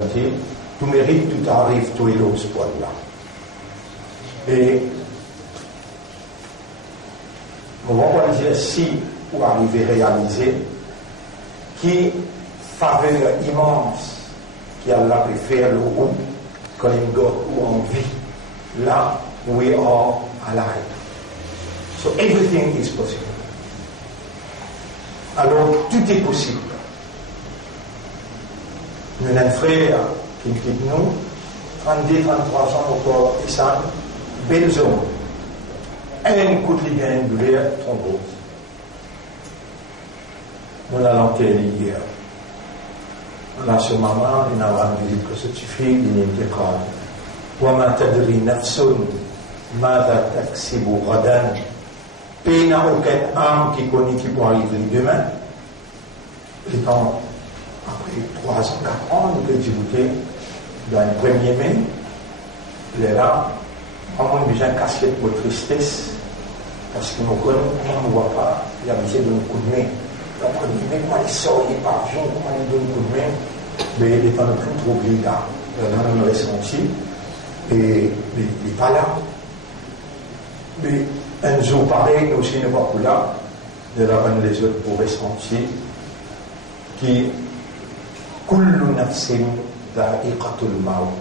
tout mérite, tout arrive, tout est l'autre spoil là. Et on va dire si pour arriver à réaliser qui faveur immense qui Allah peut faire le roux quand il goûte ou en vie là we are alive. So everything is possible. Alors tout est possible. Nous avons un frère qui me dit nous, 32, 33 ans encore, et ça, belle zone. Un coup de bien ouvert, thrombose. On a l'enterré hier. On a sur maman, il a rendu visite que ça suffit, il est calme. وما تدري نفس ماذا تكسب غدا. Il n'y a aucune âme qui connaît qui pourra arriver demain. Étant après 3 ans, 4 ans, nous pouvons Djibouti dans le 1er mai. Il est là, on a besoin de casquette pour tristesse, parce que nous ne voit pas, il a besoin de nous coup de main. Le 1er mai, comment il sort, il part, comment il donne un coup de main, mais il est en train de trouver là. Là, on a ressenti, et il n'est pas là. Mais un jour pareil, nous aussi ne voit pas là, de là, les autres pour ressentir, qui kullu nafsin dha'iqatul maut.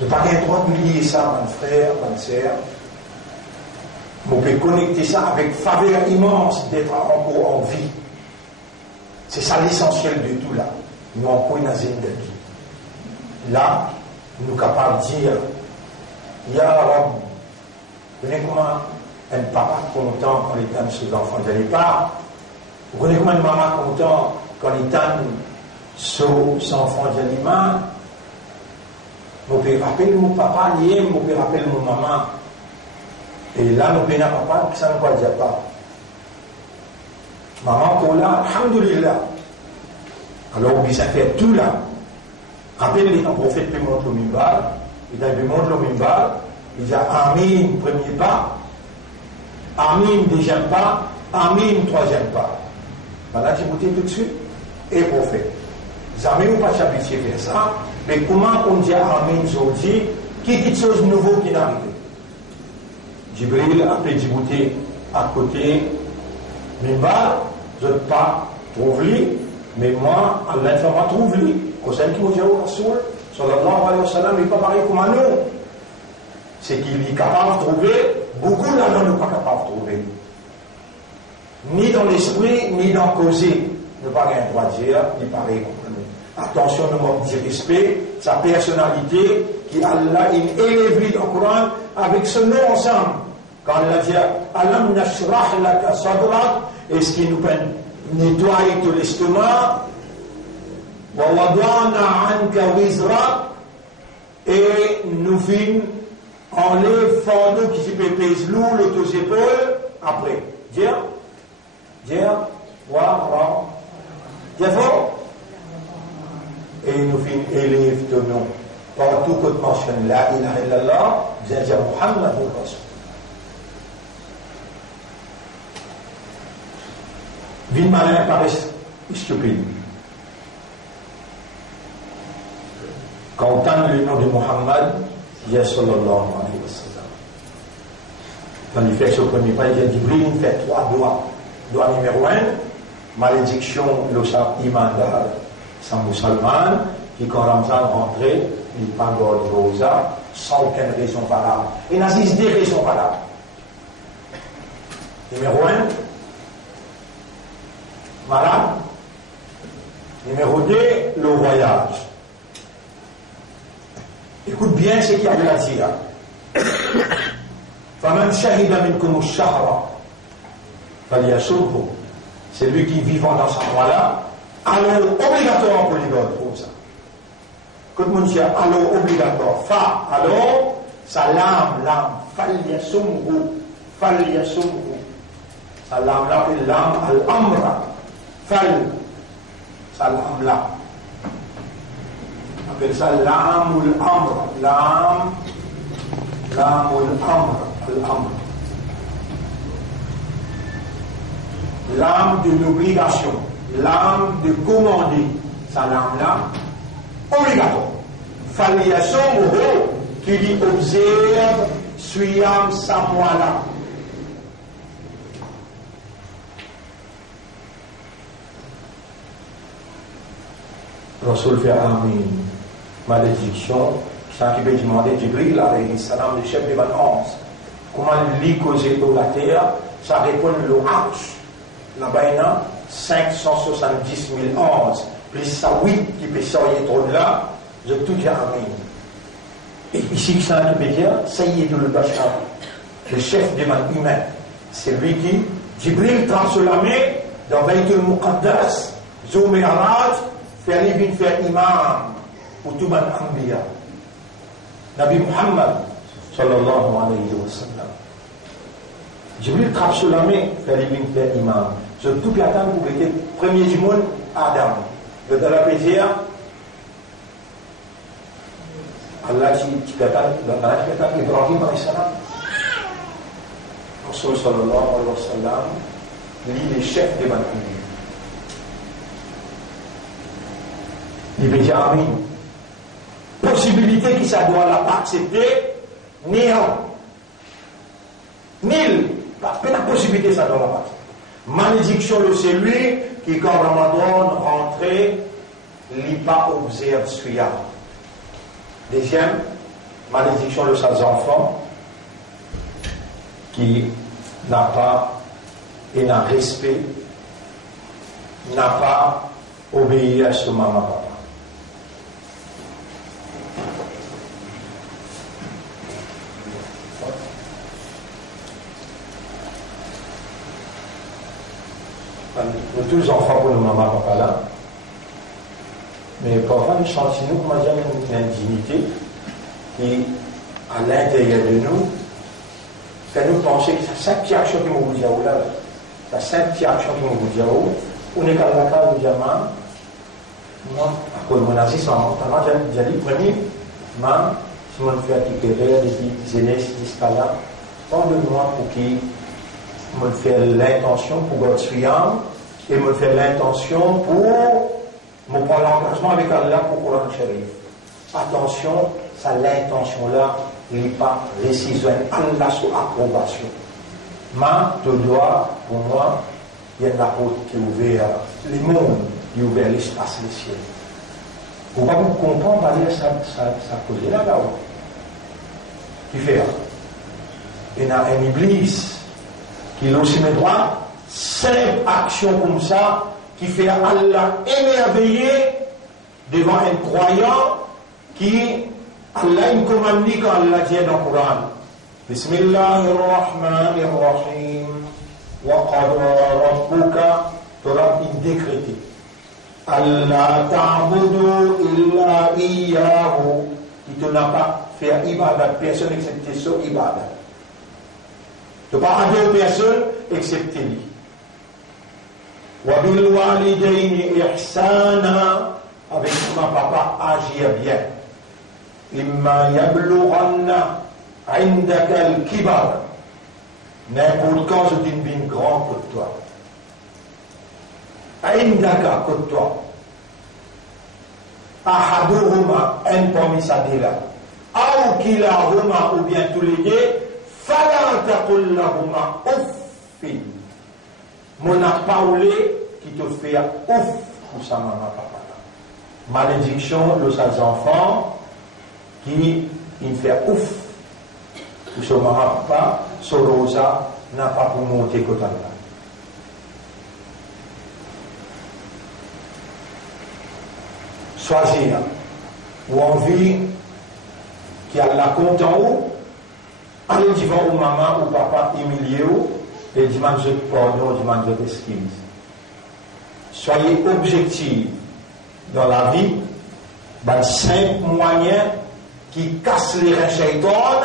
Ne pas avoir le droit de lier ça, mon frère, ma sœur. On peut connecter ça avec faveur immense d'être encore en vie. C'est ça l'essentiel de tout là. Nous en pouvons dans une vie. Là, nous sommes capables de dire, Ya Rab, vous connaissez comment un papa content quand il donne ses enfants de départ? Vous connaissez comment une maman content quand il donne son enfant de l'imam? Mon père rappelle mon papa, mon père rappelle mon maman. Et là, mon père n'a pas, ça ne va dire pas. Maman, pour là, alhamdoulilah. Alors, on dit ça fait tout là. Rappelle les prophète qui montre le mimbar, il a montre le mimbar, il dit Amin, premier pas, Amin, deuxième pas, Amin, troisième pas. Voilà, j'ai goûté tout de suite, et prophète. Jamais ou pas s'habituer à faire ça, mais comment on dit Amin aujourd'hui, qui quelque chose de nouveau qui est arrivé? Jibril a fait Djibouti à côté, mimbar, je ne pas trouver, mais moi, Allah m'a trouvé. Quand c'est qui m'a dit au Rasoul, sallallahu alayhi wa sallam, il n'est pas pareil comme à nous. C'est qu'il est capable de trouver, beaucoup là ne sont pas capables de trouver. Ni dans l'esprit, ni dans le causé. Ne pas rien droit de dire, ni pareil comme nous. Attention, ne manque de respect, sa personnalité, qui Allah, il élève dans le Coran avec ce nom ensemble. Quand Allah dit, Alam nashrah laka sadrak, est-ce qu'il nous peut nettoyer tout l'estomac? Et nous finissons enlève fardeau qui pèse lourd aux épaules après. Dire, voir, dire fort. Et nous finissons élève ton nom. Partout que tu mentionnes la ilaha illallah, dire Muhammad Rasul. Ville malin paraît stupide. Quand on entend le nom de Muhammad, il y a sallallahu alayhi wa sallam. Quand il fait ce premier pas, il dit il fait 3 doigts. Doigt numéro 1, malédiction, le imandar, sans musulman, qui quand Ramzan rentrait, il pagode rosa, sans aucune raison valable. Et il existe des raisons valables. Numéro 1, malade. Numéro 2, le voyage. Écoute bien ce qu'il y a de la dire. فَمَنْ شَهِدَ مِنْكُمُ الشَّهْرَ فَلْيَصُمْهُ. C'est lui qui vivant dans ce mois-là, alors obligatoire pour les gars pour ça. Quand on dit alors obligatoire, alors, sa lame, فَلْيَصُمْهُ. Sa lame là, c'est lame al-amra. Sa lame là. On appelle ça l'amul amr. L'amul amr. L'âme de l'obligation. L'âme de commander. Ça l'âme là, obligatoire. Falyasumhu, qui dit observe, suyam samwala. Rasul fait Amin. Malédiction, ça qui peut demander Jibril, alayhi salam, le chef de Ban 11. Comment lui causer de la terre, ça répond le Arch. Là-bas, il y a 570 011. Plus ça, oui, qui peut sortir trop de là, je tout dis Amin. Et ici, ça qui peut dire, ça y est, de le Bachar, le chef des mains humains. C'est lui qui, Jibril translamé dans Baytul Muqaddas, Zoum et Arad, faire imam pour tout le monde. Nabi Muhammad, sallallahu alayhi wa sallam. Jibril translamé, faire imam. Je tout bien attendre pour être premier du monde, Adam. De la plaisir, Allah qui kata Ibrahim alaihissalam, Rasul sallallahu alayhi wa sallam, lui les chefs des Bankouni. Il veut dire Amin. Possibilité qui ça doit la pas accepter, néant. Nil. Pas la possibilité ça doit la pas. Malédiction de celui qui quand Ramadan rentrait, il pas observe Suyam. Deuxième, malédiction de ses enfants qui n'a pas et n'a respect, n'a pas obéi à ce maman papa. Nous tous les enfants pour nos mamans papa là, mais parfois nous sentons nous une indignité qui à l'intérieur de nous fait nous penser que c'est cette petite action qui nous dit là, c'est cette petite action qui nous dit on est quand la case de diamant, moi à cause de mon assistant, notamment j'ai dit premier, moi si on fait récupérer des jeunesse jusqu'à là, parle-moi pour qui me fait l'intention pour God suivant et me fait l'intention pour me prendre l'engagement avec Allah pour Coran Sharif. Attention, ça l'intention là, il n'est pas décision, Allah sous approbation. Mais tu dois, pour moi, il y a une porte qui est ouverte, le monde qui est ouvert, l'espace, le ciel. Vous ne pouvez pas comprendre, ça cause là-haut. Qui fait? Il y a un iblis qui est aussi mes droits, 5 actions comme ça qui fait Allah émerveiller devant un croyant qui Allah une commande quand Allah dit dans le Coran. Bismillahirrahmanirrahim. Wa qadara rabbuka, Torah décrété. Allah ta'budu illa iyyahu. Il ne n'a pas fait ibadat, personne excepté son ibadat. Tu ne peux pas adorer personne excepté lui. Wa bil walidayni ihsana, avec ma papa agir bien. Imma yablughanna indaka al-kibar, n'importe quand je dis bien grand que toi. Indaka que toi. Ahaduhuma, un parmi sa dila. Ou kilahuma, ou bien tous les deux. Fala taqul lahuma uffin. Mon parlé qui te fait ouf pour sa maman papa. Malédiction de ses enfants qui il fait ouf pour sa maman papa. Son rosa n'a pas pour monter côté là. Choisir ou envie qui a la compte en haut. Allez devant ou maman ou papa humilié et demande de pardon, demande d'excuse. Soyez objectifs dans la vie, dans 5 moyens qui cassent les reins shaitan,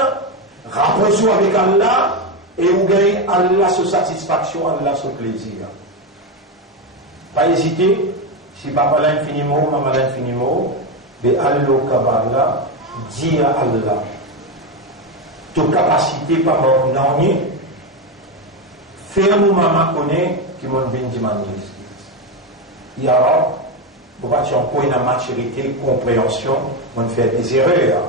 rapprochez-vous avec Allah et vous gagnez Allah sa satisfaction, Allah son plaisir. Pas hésiter, si papa l'a infiniment, maman l'a infiniment, de Allah Kabbalah, dire à Allah. Ta capacité par mon nom, faire mon maman connaît qui m'ont bien demandé. Ya Rab, si on a une maturité, compréhension, on fait des erreurs.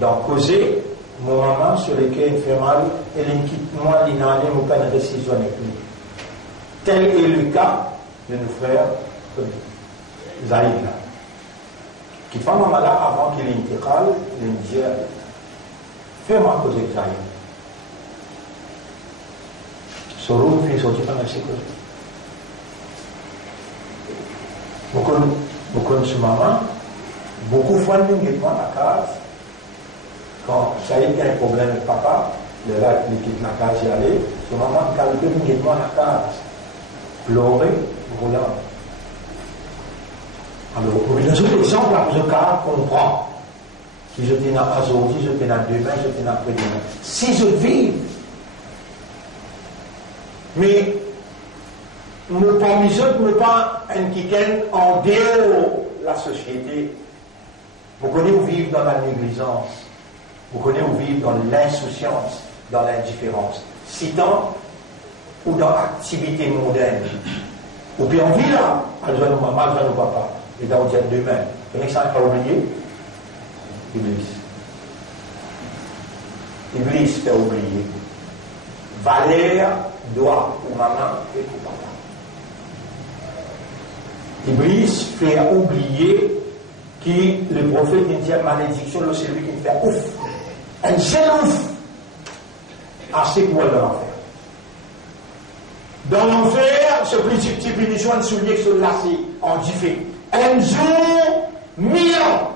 Donc, causer, mon maman, sur lesquelles il fait mal, elle quitte moi, il n'a pas de décision avec lui. Tel est le cas de nos frères Zaïd. Qui fait maman là, avant qu'il intégrale, il dit fais-moi causer Zaïd. Solo, puis sorti par la sécurité. Beaucoup de ce maman, beaucoup de fois, nous mettons la case. Quand ça a été un problème avec papa, le là, il quitte la case y aller, ce maman, quand il mettons la case, pleurer, roulant. Alors, pour les autres exemples, je comprends. Si je t'ai aujourd'hui, je t'ai demain, je t'ai après-demain. Si je vis, mais mon permission ne pas un quitter en dehors de la société. Vous connaissez où vivre dans la négligence. Vous connaissez où vivre dans l'insouciance, dans l'indifférence. Citant ou dans l'activité mondaine. Ou bien on vit là, à besoin de maman, à besoin de papa. Et dans le jet demain. Vous connaissez ça, il ne faut pas oublier? Iblis. Iblis fait oublier. Valère doit pour maman et pour papa. Iblis fait oublier que le prophète dit malédiction, c'est celui qui fait ouf. Un seul ouf à ce qu'il dans l'enfer. Dans l'enfer, ce petit punition de soulier que se lasser en diffé. Un jour, 1000 ans.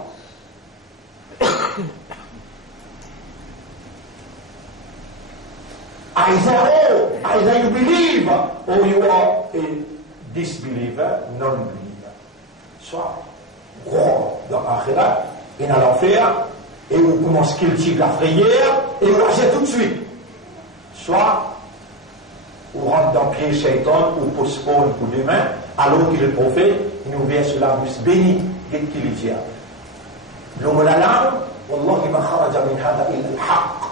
Either you believe or you are a disbeliever, non-believer. Soit gros dans l'enfer et dans l'enfer, et vous commencez qu'il tire la frayère, et vous lâchez tout de suite. Soit vous rentrez dans le pied Shaitan, ou postpone pour demain, alors que le prophète nous verse la bouche bénie, dès qu'il dit. L'homme la langue, Wallahi ma kharaja min hada illa al-haq.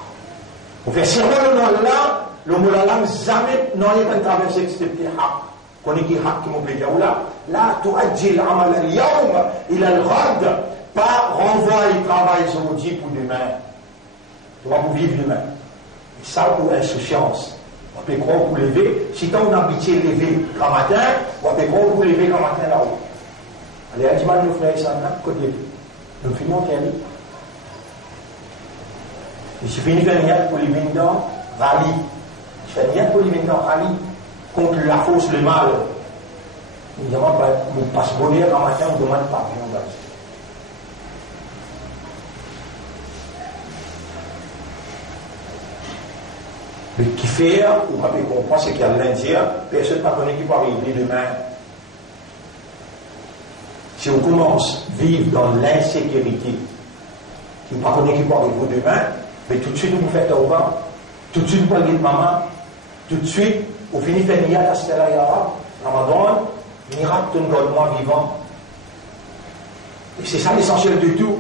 Vous faites serment le nom de Allah, l'homme la langue jamais n'en est pas traversé excepté haq. Connais qui haq qui m'oublie là, la tu'ajjil amal al-yawm ila al-ghad, pas renvoie le travail aujourd'hui pour demain. Tu vas vous vivre demain. Ça pour insouciance. On peut croire pour lever, si tu as une habitude de lever le matin, on peut croire pour lever le matin là-haut. Allez, à dimanche, nous faisons ça, côté. Nous filmons qu'elle est. Il suffit de faire rien pour les vendants, rallye. Je fais rien pour les vendants, rallye. Contre la fausse, le mal. Nous demandons pas, nous passons bonheur le matin, on ne demande pas. Le qui fait, ou pas comprendre, c'est qu'il y a l'Indien, personne ne connaît qui peut arriver demain. Si on commence à vivre dans l'insécurité, qui ne connaît qui peut arriver demain, mais tout de suite vous faites au vent, tout de suite vous parlez de maman, tout de suite vous finissez par nier la stella yara, Ramadan, miracle de moi vivant. Et c'est ça l'essentiel de tout.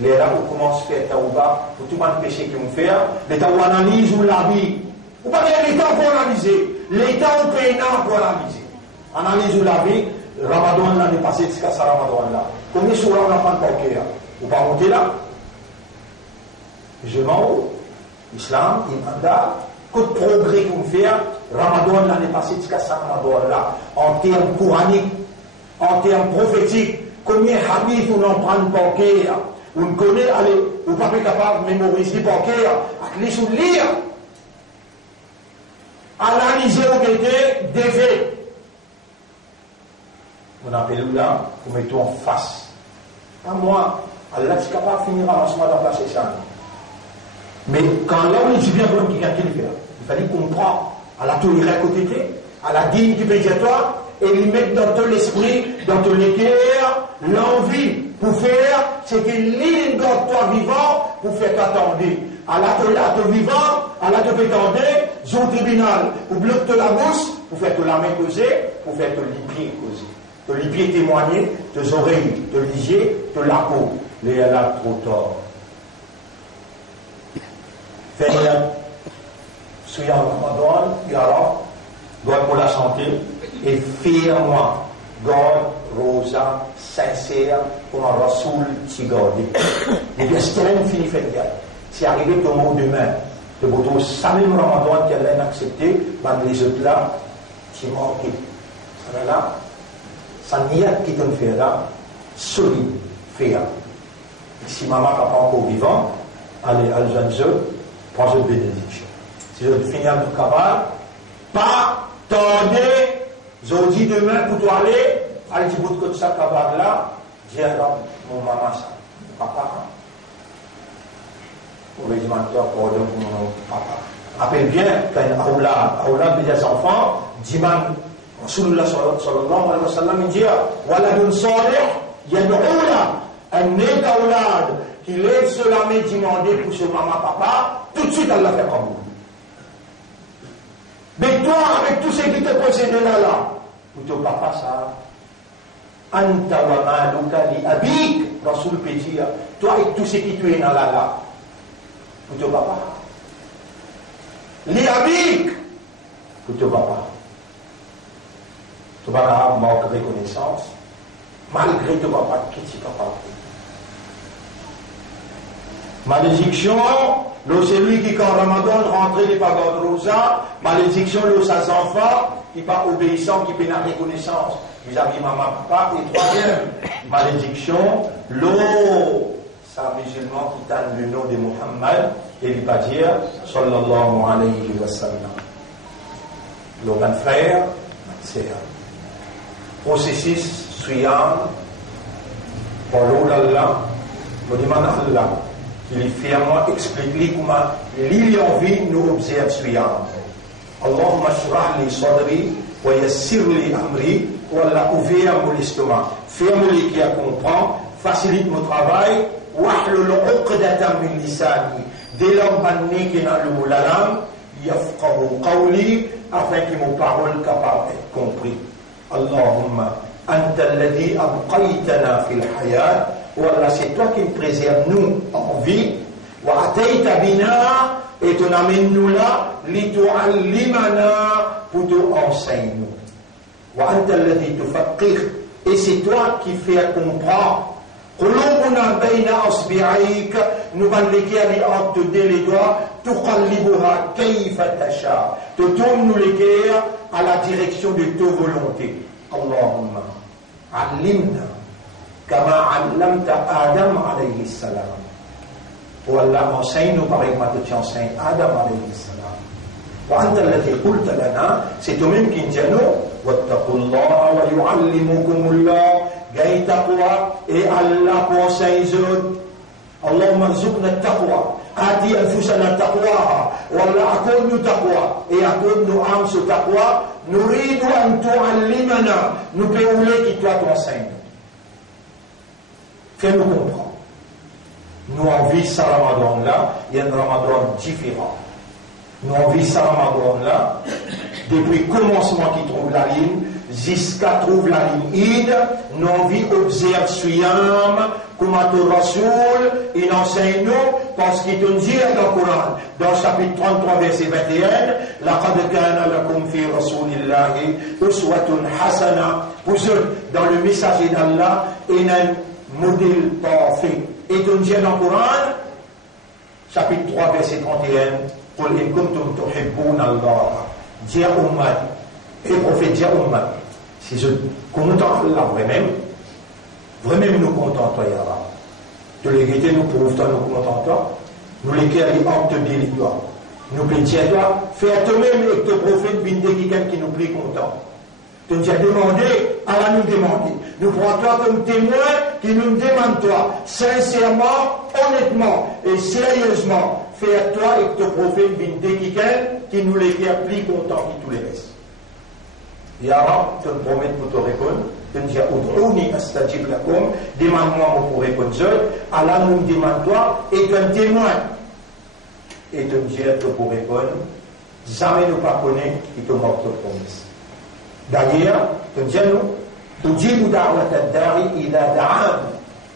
Les là vous commencez à faire taouba, pour tout le péché que vous faites, les taouba analyse ou la vie. Ou pas bien l'État pour analyser. L'État au pays pour analyser. Analyse ou la vie, Ramadan l'année passée, jusqu'à ça Ramadan là. Combien souvent on n'a pas de paquet là? Ou pas monter là? Je m'en vais. Islam, il mandat, que de progrès qu'on fait, Ramadan l'année passée, jusqu'à ça Ramadan là. En termes coraniques, en termes prophétiques, combien de hadiths on en prend de paquet là? On connaît, allez, vous n'êtes pas capable de mémoriser le paquet là. Allez, sous le lire. Analyser au côté des faits. On appelle là, vous mettez en face. Pas moi, Allah est capable de finir à l'ensemble de la place ça. Mais quand là on dit bien comme quelqu'un qui le fait, il fallait comprendre à la tolérer à côté, à la digne du pédiatoire, et lui mettre dans ton esprit, dans ton équerre, l'envie pour faire ce qui est ligne dans toi vivant pour faire t'attendre. À la vivant, à la te pétendre, au tribunal, pour bloquer la bouche, pour faire te la main causer, pour faire te lipier causer. Te lipier témoigner, tes oreilles, te lisier, te la peau. Les là trop tard. Faire, soyons Ramadan, ya Allah, God pour la santé, et fier-moi God, Rosa, sincère, comme un Rasoul qui gardé. Et bien, c'était une fini fait. C'est arrivé au mot demain. Le boto, ça même Ramadan qu'elle a accepté, mais les autres là, qui manquent. Ça là, ça n'y a qui t'en fait là, solide, fait. Si maman, papa encore vivant, allez, à l'Anjou, prends une bénédiction. Si je finis à le cabal, pas tendez, je dis demain pour toi aller, allez, du bout de ça, cabal là, dis à mon maman ça, papa. Pour les menteurs, pour mon papa. Appelle bien, quand Aoula des enfants, Diman, Rasulullah sallallahu alayhi wa sallam, il dit, Waladun salih, yad'oula, un net Aoulad, qui lève cela mais demander pour ce maman, papa, tout de suite, Allah fait comme vous. Mais toi, avec tout ce qui te possède là, pour ton papa, ça, Anta wa maluka li abik, Rasul peut dire, toi, avec tout ce qui tu es dans là, pour ton papa. Les abik pour ton papa. Ton papa manque de reconnaissance, malgré ton papa, qui t'y papa. Malédiction, c'est lui qui, quand Ramadan rentrait les pagodes rosa, malédiction, ses enfants, qui pas obéissant, qui peine la reconnaissance vis-à-vis maman, papa, et troisième, malédiction, l'eau. Ça, musulman qui donne le nom de Muhammad, et il va dire, sallallahu alayhi wa sallam. Le grand frère, c'est un processus suivant, pour l'eau d'Allah, pour demande à Allah, qu'il fait à moi expliquer comment l'île en vie nous observe suivant. Allahumma shrah li sadri, wa yassir li amri, wa Allah ouvert mon estomac. Fais-moi qui a comprend, facilite mon travail, wahlul uqdatan min lisani, dès l'homme banni qui n'a le mot la langue, yafqahu qawli, afin que mon parole capable d'être compris. Allahumma anta alladhi abqaytana fil hayat, ou Allah c'est toi qui me préserve nous en vie, wa atayta bina, et tu amènes nous là, li tu'allimana, pour te enseigner nous. Wa anta alladhi tufaqqih, et c'est toi qui fais comprendre. قلوبنا بين أصبعيك نبلغ لأنت les doigts تقلبها كيف تشاء تتوم لكي à la direction de ta volonté. اللهم علمنا كما علمت آدم عليه السلام. Oh Allah, enseigne-nous pareil que tu enseignes Adam alayhi salam. وأنت الذي قلت لنا, c'est toi-même qui nous dit nous, واتقوا الله ويعلمكم الله. Gagne taqwa et Allah conseille eux. Allahumma rzuqna taqwa. Ati anfusana taqwaha. Wallah accorde-nous taqwa. Et accorde-nous âme sur taqwa. Nuridu an tu'allimana. Nous voulons que toi t'enseignes. Fais-nous comprendre. Nous en vivons ce Ramadan-là. Il y a un Ramadan différent. Nous en vivons ce Ramadan-là. Depuis le commencement qui trouve la ligne, jusqu'à trouver la ligne Id, nous vie observe Suyam, comme le Rasoul, il enseigne nous, parce qu'il te dit dans le Coran, dans le chapitre 33, verset 21, لَقَدْ كَانَ لَكُمْ فِي رَسُولِ اللَّهِ أُسْوَةٌ حَسَنَةٌ. Pour eux, dans le messager d'Allah, il y a un modèle parfait. Et te dit dans le Coran, chapitre 3, verset 31, قُلْ إِن كُنْتُمْ تُحِبُّونَ اللَّهَ. Dia Ummad, et prophète Dia Ummad. Si je content Allah vraiment nous contents toi, Yara. De l'égalité nous prouve toi, nous contents toi. Nous les qui allons obtenir les toi. Nous plaisir toi, fais toi-même et que prophète binde quelqu'un qui nous plaît content. Tu nous as demandé, Allah nous demander. Nous prenons toi comme témoin qui nous demande toi, sincèrement, honnêtement et sérieusement, fais toi et que prophète binde quelqu'un qui nous les a plus contents que tous les restes. Yara, tu me promets pour te répondre. Tu me dis, Ud'ouni astajib lakum, demande-moi pour répondre seul. Allah nous demande toi et tu es un témoin. Et tu me dis, pour répondre, jamais nous pas connaître qui te manque de promesse. D'ailleurs, tu me dis, nous, tu dis, nous da'wat ad-dari ila da'am.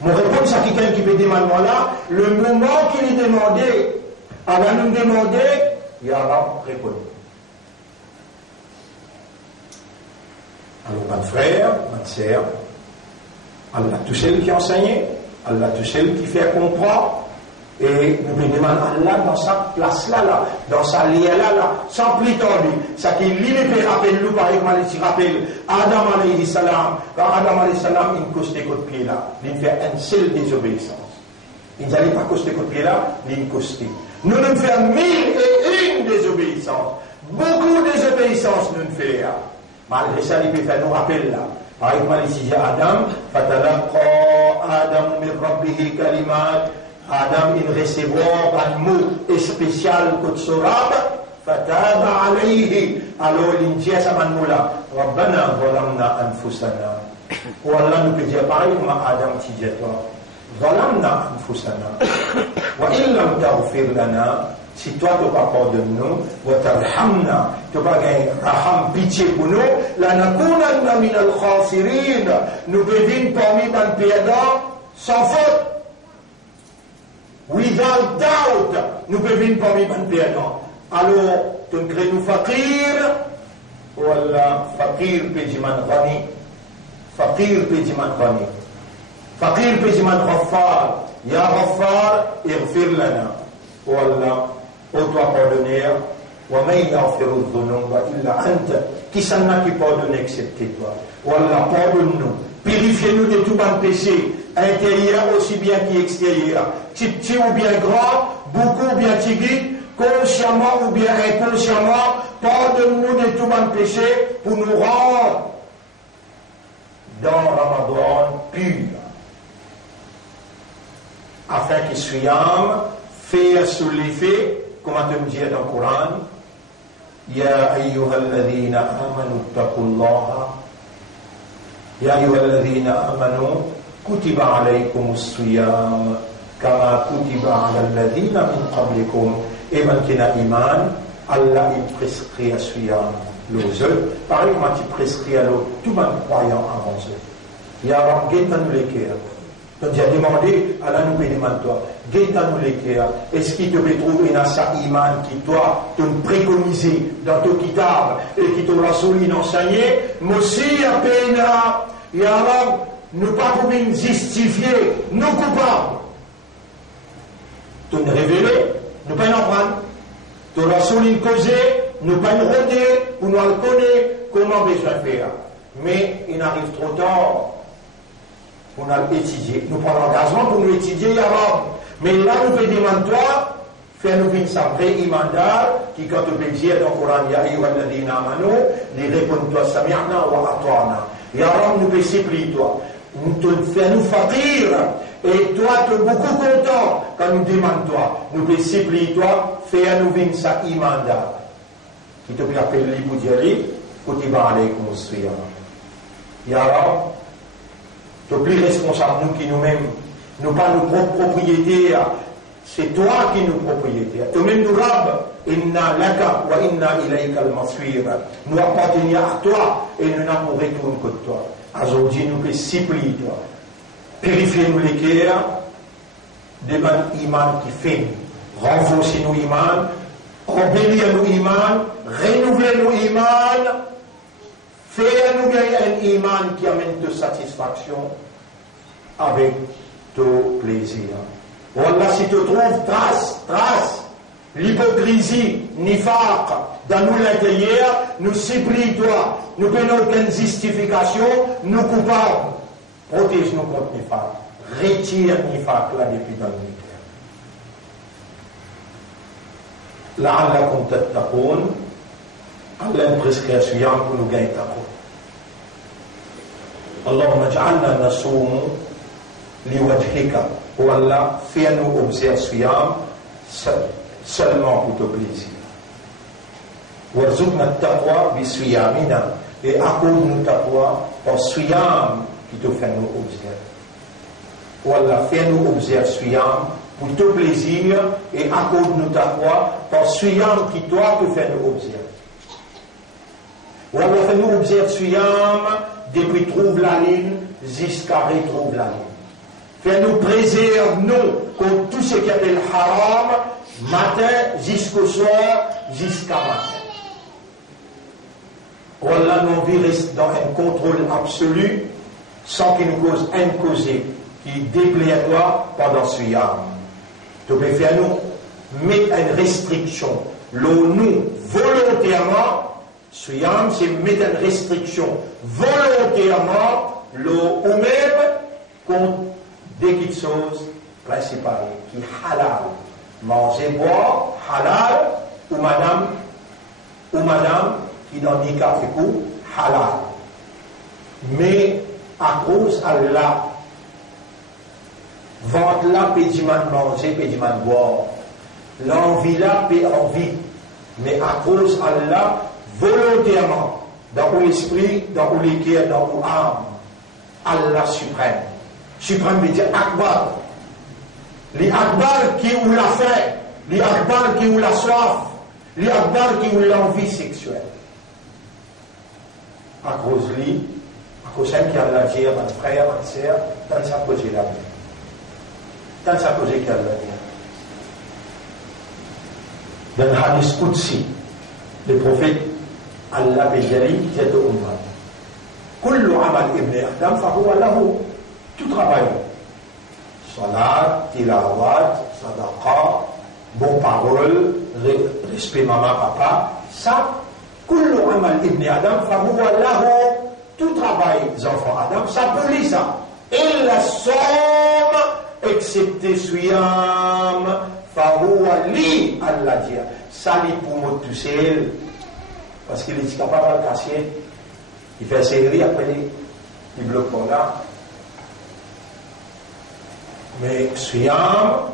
Mon réponse à quelqu'un qui me demande moi là, le moment qu'il est demandé, Allah nous demander, Yara, répondre. Alors, mon frère, ma sœur, Allah tout seul qui enseigne, Allah tout seul qui fait comprendre, et nous demandons Allah dans sa place là, dans sa liée là, sans plus tarder. Ça qui lit les rappelle nous par exemple, il rappelle Adam alayhi salam, quand Adam alayhi salam, il costait côté pied là, il fait une seule désobéissance. Il n'allait pas coster côté pied là, il costait. Nous nous faisons 1001 désobéissances. Beaucoup de désobéissances nous nous faisons. Malgré ça, il peut faire nous rappel là. Par exemple, ici, Adam, fatalaqa Adam min rabbihi kalimat. Adam, il recevoir un mot spécial que Sorab, fataba alayhi. Alors, il dit à sa manoula, Rabbana zalamna anfusana. Ou Allah nous peut dire pareil comme Adam, tu dis toi, zalamna anfusana. Wa illam taghfir lana. Si toi tu n'as pas pardonné nous, wa tarhamna, tu n'as pas gagné raham, pitié pour nous, la nakunanna min al-khasirin, nous devons parmi les perdants sans faute. Without doubt, nous devons parmi les perdants. Alors, tu nous crées nous fakir, voilà, fakir péjiman ghani, fakir péjiman ghani, fakir péjiman ghaffar, ya ghaffar, ighfir lana, voilà. Ô toi pardonneur, wa man yaghfiru dhunuba illa anta, qui s'en a qui pardonne excepté toi. Wallah, pardonne-nous, purifiez-nous de tout bon péché, intérieur aussi bien qu'extérieur, petit ou bien grand, beaucoup ou bien petit, consciemment ou bien inconsciemment, pardonne-nous de tout bon péché pour nous rendre dans Ramadan pur, afin qu'il soit faire sous l'effet. Comment tu me dis dans le Coran, Ya ayyuhalladhina amanu taqullaha, Ya ayyuhalladhina amanu, kutiba alaykumus siyam, kama kutiba ala alladhina min qablikum, et maintenant iman, Allah il prescrit à siyam, les œufs, pareil comment tu prescris à l'autre, tout le monde croyant avant eux. Ya Rab, guette-nous les cœurs. Donc j'ai demandé, Allah nous demande toi, guette-nous les cœurs. Est-ce qu'il te peut trouver un sa iman qui toi, te préconisé dans ton kitab et qui te rasouli enseigné, mais aussi à peine, ya Rab, nous pas pouvons justifier nos coupables. Tu nous révéler, nous pas en prendre. Tu rasouli causé, nous pas nous rôder, pour nous connaître comment besoin faire. Mais il arrive trop tard. On a étudié. Nous prenons l'engagement pour nous étudier, ya Rab. Mais là, nous pouvons demander toi, faire-nous une vrai imandar, qui quand on peut dire dans le Coran, ya ayyuhalladhina amanu, les répondre toi, sami'na wa ata'na. Ya Rab, nous pouvons supplier toi. Fais-nous fakir. Et toi, tu es beaucoup content quand nous demandons toi. Nous pouvons supplier toi, fais-nous une sa imandar. Qui te peut appeler pour dire, kutiba alaykumus siyam. Ya Rab, tu es plus responsable, nous qui nous-mêmes, nous pas nos propres propriétaires, c'est toi qui nous propriétaires. Toi-même nous Rab, inna laka wa inna ilayka al-masir. Nous appartenons à toi et nous n'avons retourné que toi. Aujourd'hui, nous pouvons supplier toi. Purifiez-nous les cœurs, devant l'iman qui fait, renforcer nos iman, embellir nos iman, renouveler nos iman. Fais-nous gagner un iman qui amène de satisfaction avec ton plaisir. Voilà, si tu trouves trace, l'hypocrisie, nifaq, dans nous l'intérieur, nous supplie toi, nous prenons aucune justification, nous coupables. Protège-nous contre nifaq. Retire nifaq là depuis dans le cœur. La'allakum tattaqun. Allah prescrit à siyam pour nous gagner taqwa. Allahumma ja'alna nasumu liwajhika. Oh Allah, fais-nous observer siyam seulement pour ton plaisir. Warzuqna taqwa bi siyamina. Et accorde-nous taqwa par siyam qui te fait nous observer. Oh Allah, fais-nous observer siyam pour ton plaisir et accorde-nous taqwa par siyam qui toi te fait nous observer. Ou alors nous observe siyam depuis trouve la ligne jusqu'à retrouve la ligne. Fais-nous préserve nous contre tout ce qui appelle haram, matin jusqu'au soir, jusqu'à matin. Voilà, nos vies restent dans un contrôle absolu, sans qu'il nous cause un causé qui déplaît à toi pendant ce yam. Tu peux faire nous mettre une restriction. L'eau nous, volontairement, ce yam, c'est mettre une restriction volontairement, l'eau ou même contre des petites choses principales, qui halal. Manger, boire, halal, ou madame, qui dans Nika et coup, halal. Mais à cause Allah, vente là, pédiman manger, pédiman boire. L'envie là, paie envie. Mais à cause Allah, volontairement, dans l'esprit, dans l'équerre, dans l'âme, Allah suprême. Suprême veut dire Akbar. Les Akbar qui ont la faim, les Akbar qui ont la soif, les Akbar qui ont l'envie sexuelle. À cause de lui, à cause de qui a la dire, un frère, une sœur, dans sa posée la vie. Dans sa posée qui a la dire. Dans le hadith Qudsi, le prophète Allah Béjali dit au Ummah, Kullu amal ibn Adam fahuwa lahu, tout travail. Salat, tilawat, sadaqa, bon parole, respect maman, papa, ça, kullu amal ibn Adam fahuwa lahu, tout travail des enfants Adam, ça peut lire ça. Et la somme, excepté suyam, fahuwa li, Allah dit, ça lit pour moi tout seul, parce qu'il est capable de casser, il fait série après, il bloque pour là. Mais Suyam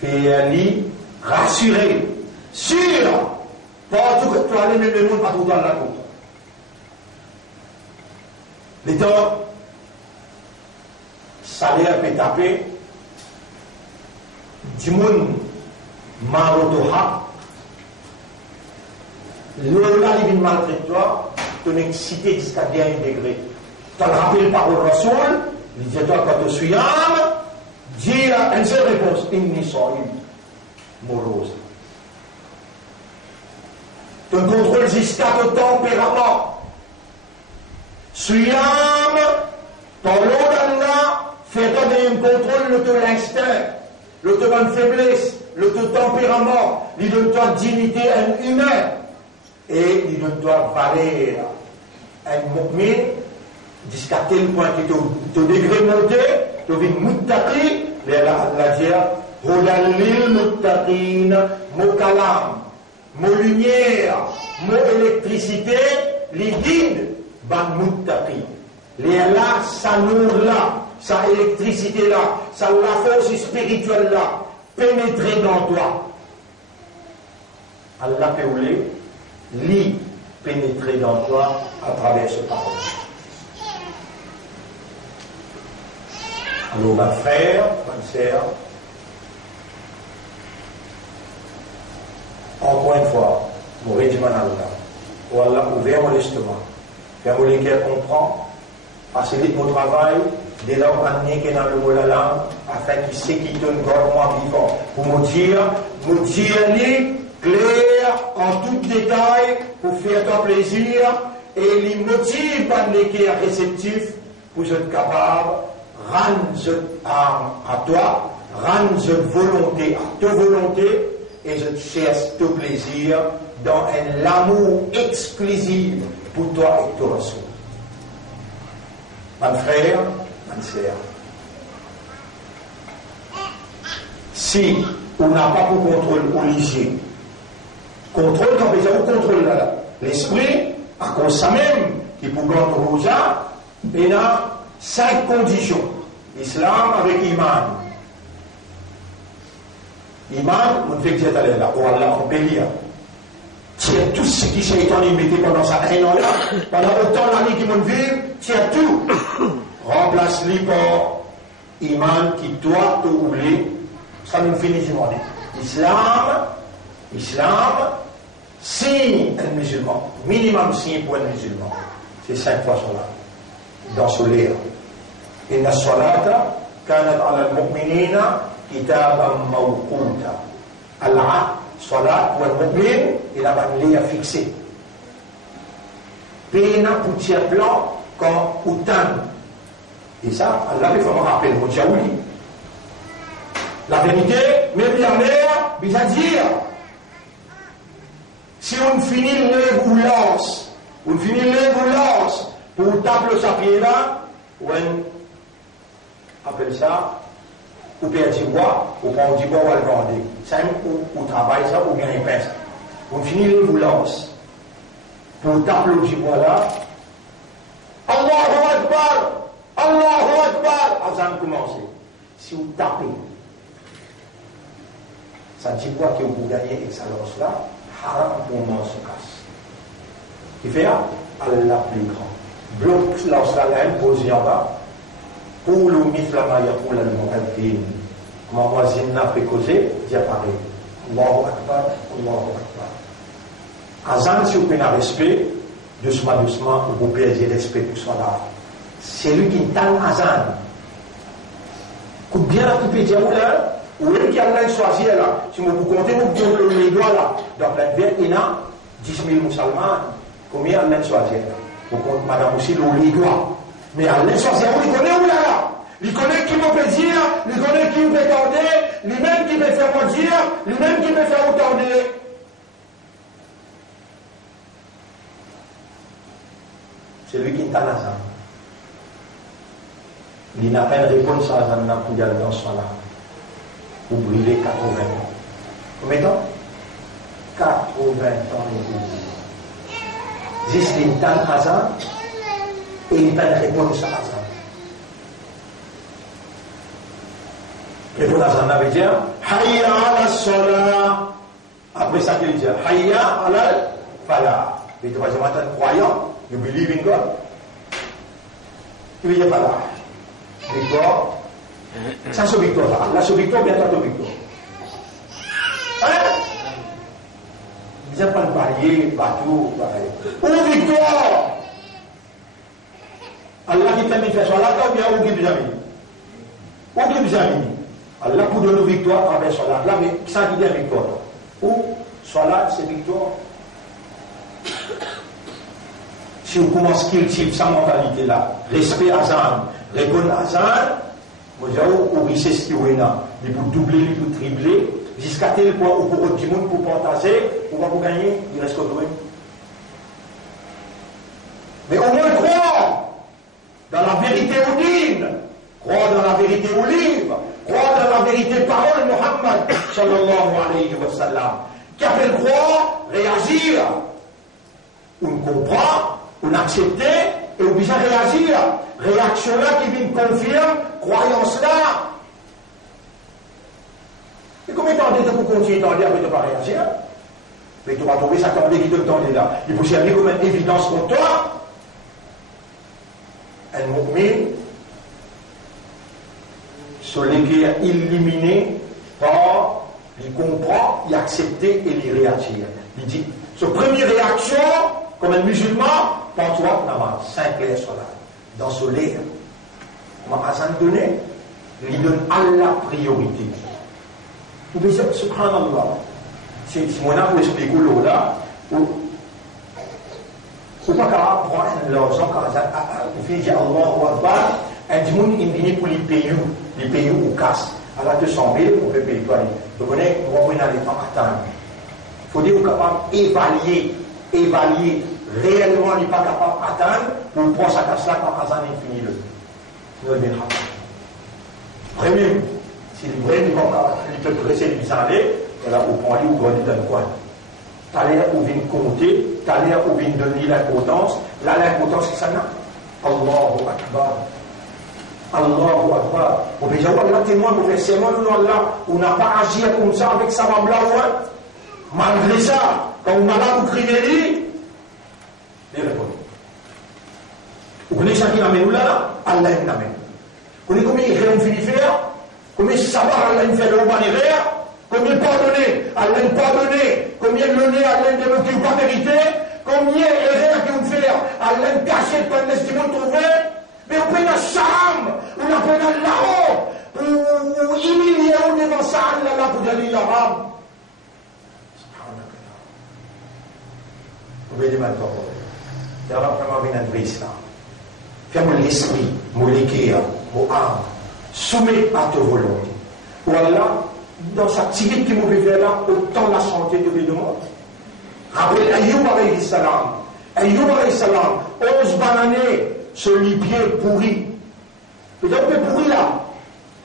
fait Ali rassuré, sûr, partout que tu allais, même le monde, partout dans la cour. Les temps, salaire peut taper, du monde, marotoha, l'ola divine malgré toi, ton excité jusqu'à bien intégré. Tu as rappelé par le Rasoul, il dit toi quand tu suis âme, dis une seule réponse, inni so'im, morose. Ton contrôle jusqu'à ton tempérament. Suis âme, ton lot d'Allah, fait donner un contrôle de ton instinct, de ton faiblesse, de ton tempérament, de ton dignité humaine. Et il doit valer un mu'min jusqu'à tel point que ton degré monté, tu vis muttaqi, la dire, Hodalil muttaqin, mot kalam, mot lumière, mot électricité, les guides, ban muttaqi. Les là, ça nourrit là, sa électricité là, ça la force spirituelle là, pénétrer dans toi. Allah peut lit pénétrer dans toi à travers ce parole. Alors, ma frère, ma sœur, encore une fois, mon régiment Allah, ou Allah ouvert mon estomac, faire mon cœur comprend, facilite mon travail, dès lors amener qu'il dans le mot de la langue, afin qu'il sait qu'il donne encore moi vivant, pour me dire, clair, en tout détail, pour faire ton plaisir, et les motifs par lesquels réceptif, pour être capable, rendre âme à toi, rendre volonté à ta volonté, et je cherche ton plaisir dans un amour exclusif pour toi et ton raison. Mon frère, ma sœur, si on n'a pas pour contrôle obligé, contrôle quand on contrôle l'esprit, à cause de ça même, qui pour gagner rosa, il y a 5 conditions. Islam avec Iman. Iman, on fait que c'est allé là, pour Allah, on peut lire. Tiens tout ce qui s'est étonné mettait pendant ça un an là, pendant autant d'années qu'ils vont vivre, tiens tout. Remplace-les par Iman qui doit te oublier. Ça nous finit du monde. Islam, signe un musulman, minimum signe pour un musulman. C'est 5 fois cela. Dans ce livre. Inna salata kanat ala al-mu'minina kitaban mawquta. Allah, salat ou al-mu'min, il a un livre fixé. Péna pour tiers plan quand Outan. Et ça, Allah fait vraiment rappeler mon Tchaouli. La vérité, même la mère, il va dire, si on finit les goulances, on finit les goulances pour taper sa pied là, on appelle ça, ou perd du bois, ou prend du bois ou le vendre. Ça, ou travaille ça, ou gagne pain. On finit les goulances pour taper du bois là. Allahu Akbar! Allahu Akbar! Avant de commencer. Si vous tapez, ça dit quoi que vous gagnez et ça lance là, haram pour moi se casse. Il fait Allah plus grand. Bloque lance la laine, posé en bas. Pour le miflamaya pour la mu'addin. Ma voisine n'a pas causé, dit pareil. Allahu Akbar, Allahu Akbar. Azan, si vous prenez un respect, doucement, doucement, vous perdez respect pour soi là. C'est lui qui t'en Azan. Coupe bien la poupée diaboula. Ou même qui a choisi là, si vous comptez, vous donnez les doigts là. Donc la verre, il y a 10 000 musulmans. Combien Allah choisi là? Vous comptez, madame aussi, les doigts. Mais Allah choisi, il connaît où là? Il connaît qui me peut dire, il connaît qui me peut tordre, lui-même qui peut faire moi dire, lui-même qui peut faire vous tordre. C'est lui qui est en Azan. Il n'a pas une réponse à Azan pour y aller dans ce là. Vous brûlez 80 ans. Combien de temps? 80 ans et vous. Juste il est en Azan et il n'a pas une réponse à Azan. Réponse à Azan, ça veut dire Hayya ala salah. Après ça, il dit Hayya ala falah. Mais tu vas dire, maintenant, croyant, you believe in God. Tu veux dire falah. Victoire. Ça c'est victoire. Là c'est victoire, bien sûr victoire. Hein? Ils n'ont pas de barrière, bateau, pareil. Où victoire? Allah qui t'a mis fait ça là, ou bien où qui vous a mis? Où qui vous a mis? Allah pour donner victoire avec ça là, mais ça qui dit victoire. Où? Salat, c'est victoire. Si vous commencez à cultiver sa mentalité là, respect à Azan, répondre à Azan, vous avez oublié ce qui est là. Il faut doubler, il faut tripler, jusqu'à tel point où pour autre monde, pour partager, pour pas vous gagner, il reste comme vous. Mais au moins croire dans la vérité au livre, croire dans la vérité au livre, croire dans la vérité parole de Muhammad, sallallahu alayhi wa sallam, qui appelle croire, réagir. On comprend, on accepte et on vient réagir. Réaction là qui vient confirmer, croyance là. Et combien de temps pour continuer à dire que tu ne vas pas réagir? Mais tu vas trouver ça tendait qui te tendait là. Il faut servir comme une évidence pour toi. Un mu'min, celui qui est illuminé par, il comprend, il accepte et il réagit. Il dit, sa première réaction, comme un musulman, pense-toi qu'on a 5 clés sur là. Dans ce lait, on va pas donner, il donne à la priorité. Vous pouvez dire, subhanallah, c'est mon âme pour expliquer là, ou pas qu'à prendre l'argent quand on fait dire Allahu Akbar, un monde il pour les pays où casse. À la 200 000, on peut payer toi. Donc on est, on va venir les temps attendre. Il faut dire qu'on est capable d'évaluer réellement, il n'est pas capable d'attendre, on prend sa casse là quand Azan est fini. Sinon, il viendra pas. Premier, si le vrai, il peut presser les aller, et là, on prend aller ou grandir dans le coin. T'as l'air où vient compter, t'as l'air où vient donner l'importance. Là, l'importance, c'est ça, non? Allahu Akbar. Allahu Akbar. On peut dire, Allah témoin, on fait serment de Allah, on n'a pas agi comme ça avec sa maman là, malgré ça, quand on m'a là, vous criez, il répond. Vous connaissez ça qui l'amène là? Allah l'amène. Vous connaissez combien il fait fini faire? Combien ça va, Allah il fait le haut hiver? Combien pardonner? Allah il pardonner? Combien l'honneur, Allah il développe une pas vérité? Combien erreurs qui ont fait? Allah il caché quand l'estimant trouvé? Mais on peut la charme, on a peut là-haut, ou humilier, on est dans ça, Allah pour dire la rame. Vous voyez maintenant. d'avoir vraiment bien un vrai islam. Fais mon esprit, mon cœur, mon âme, soumettre à ta volonté. Voilà, dans sa activité qui m'a fait là, autant la santé de lui demande. Rappelez Ayoub alayhi salam. Ayoub alayhi salam, 11 bananes sur les pieds pourris. Peut-être que pourri là.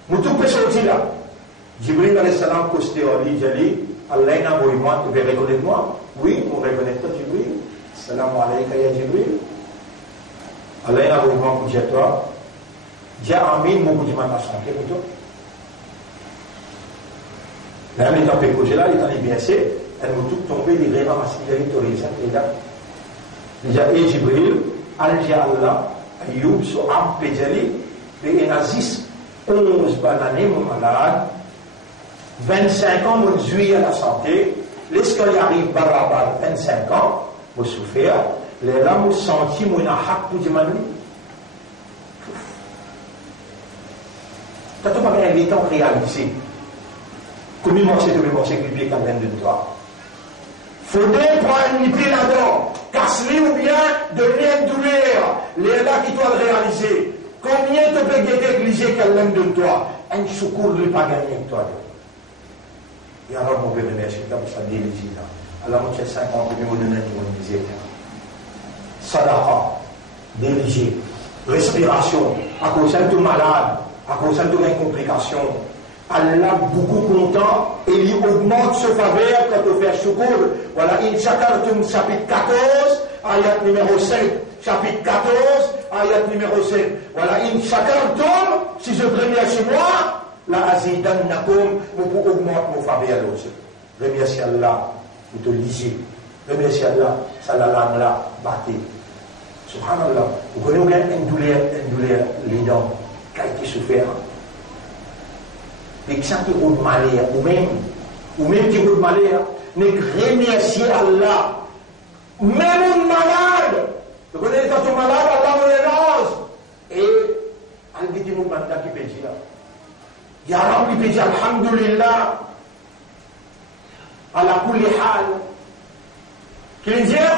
Nous tout peut sortir là. Jibril alayhi salam, costé au lit, j'ai dit, Allah n'a pas eu moi, tu veux reconnaître moi? Oui, on reconnaît toi, Jibril. Salam alayka ya Jibril. Allah n'a pas eu moi pour dire toi. J'ai amin, mon coup de ma santé pour toi. Même les temps pécougés là, les temps libérés, elles m'ont toutes tombé, les rêves à ma sécurité, et là. Déjà, et Jibril, Al-Jalla, Ayoub, Soham, Péjali, les nazis, 11 bananes, mon malade, 25 ans, mon juillet à la santé, les scolaires arrivent, Barabar, 25 ans, mon souffert, les là, mon senti, mon ahak, pour dire, t'as tout pas bien les temps réalisés. Comment marcher de mémoire sécurité quand même de toi? Faudrait prendre une pied là-dedans, casse-les ou bien de rien douleur, les là qui doivent réaliser. Combien te peut guetter qu'elle l'aime de toi? Un secours ne pas gagner avec toi. Et alors, mon bébé, merci pour ça, délégué là. Alors, moi, j'ai 50 millions de net pour une visite. Sadaqa, délégué, respiration, à cause de malade, à cause de complications. Allah beaucoup content et il augmente ce faveur quand on fait secours. Voilà, in Shakartum, chapitre 14, ayat numéro 7. Chapitre 14, ayat numéro 7. Voilà, in Shakartum, si je remercie moi, la azidannakum, pour augmenter mon faveur aussi. Remercie Allah, vous te lisez. Remercie Allah, ça la langue là, battez. Subhanallah, vous connaissez bien une douleur, les dents, qui a été souffert. Et que ça qui roule malheur, ou même qui roule malheur, n'est que remercier Allah. Même un malade, vous connaissez quand tu es malade, Allah me lance. Et, elle dit, mon mandat qui peut dire, il y a un qui peut dire, alhamdulillah, ala kulli hal. Qui veut dire,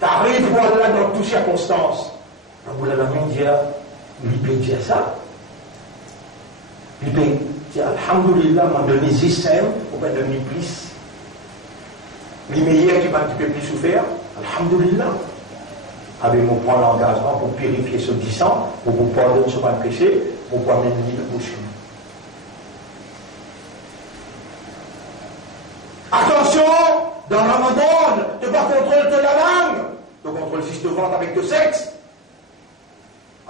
t'arrives pour Allah dans toutes circonstances. Rabbi Alamin dit, il peut dire ça. Il peut dire, alhamdulillah, m'a donné 10 cents, ou bien donné plus. Les meilleurs qui peut plus souffrir, alhamdulillah. Avec mon point d'engagement pour purifier ce 10 ans, pour vous pardonner ce pas péché, pour pouvoir mener le bouche. Attention, dans Ramadan, tu ne pas contrôler de la langue, tu contrôles le fils de vente avec le sexe.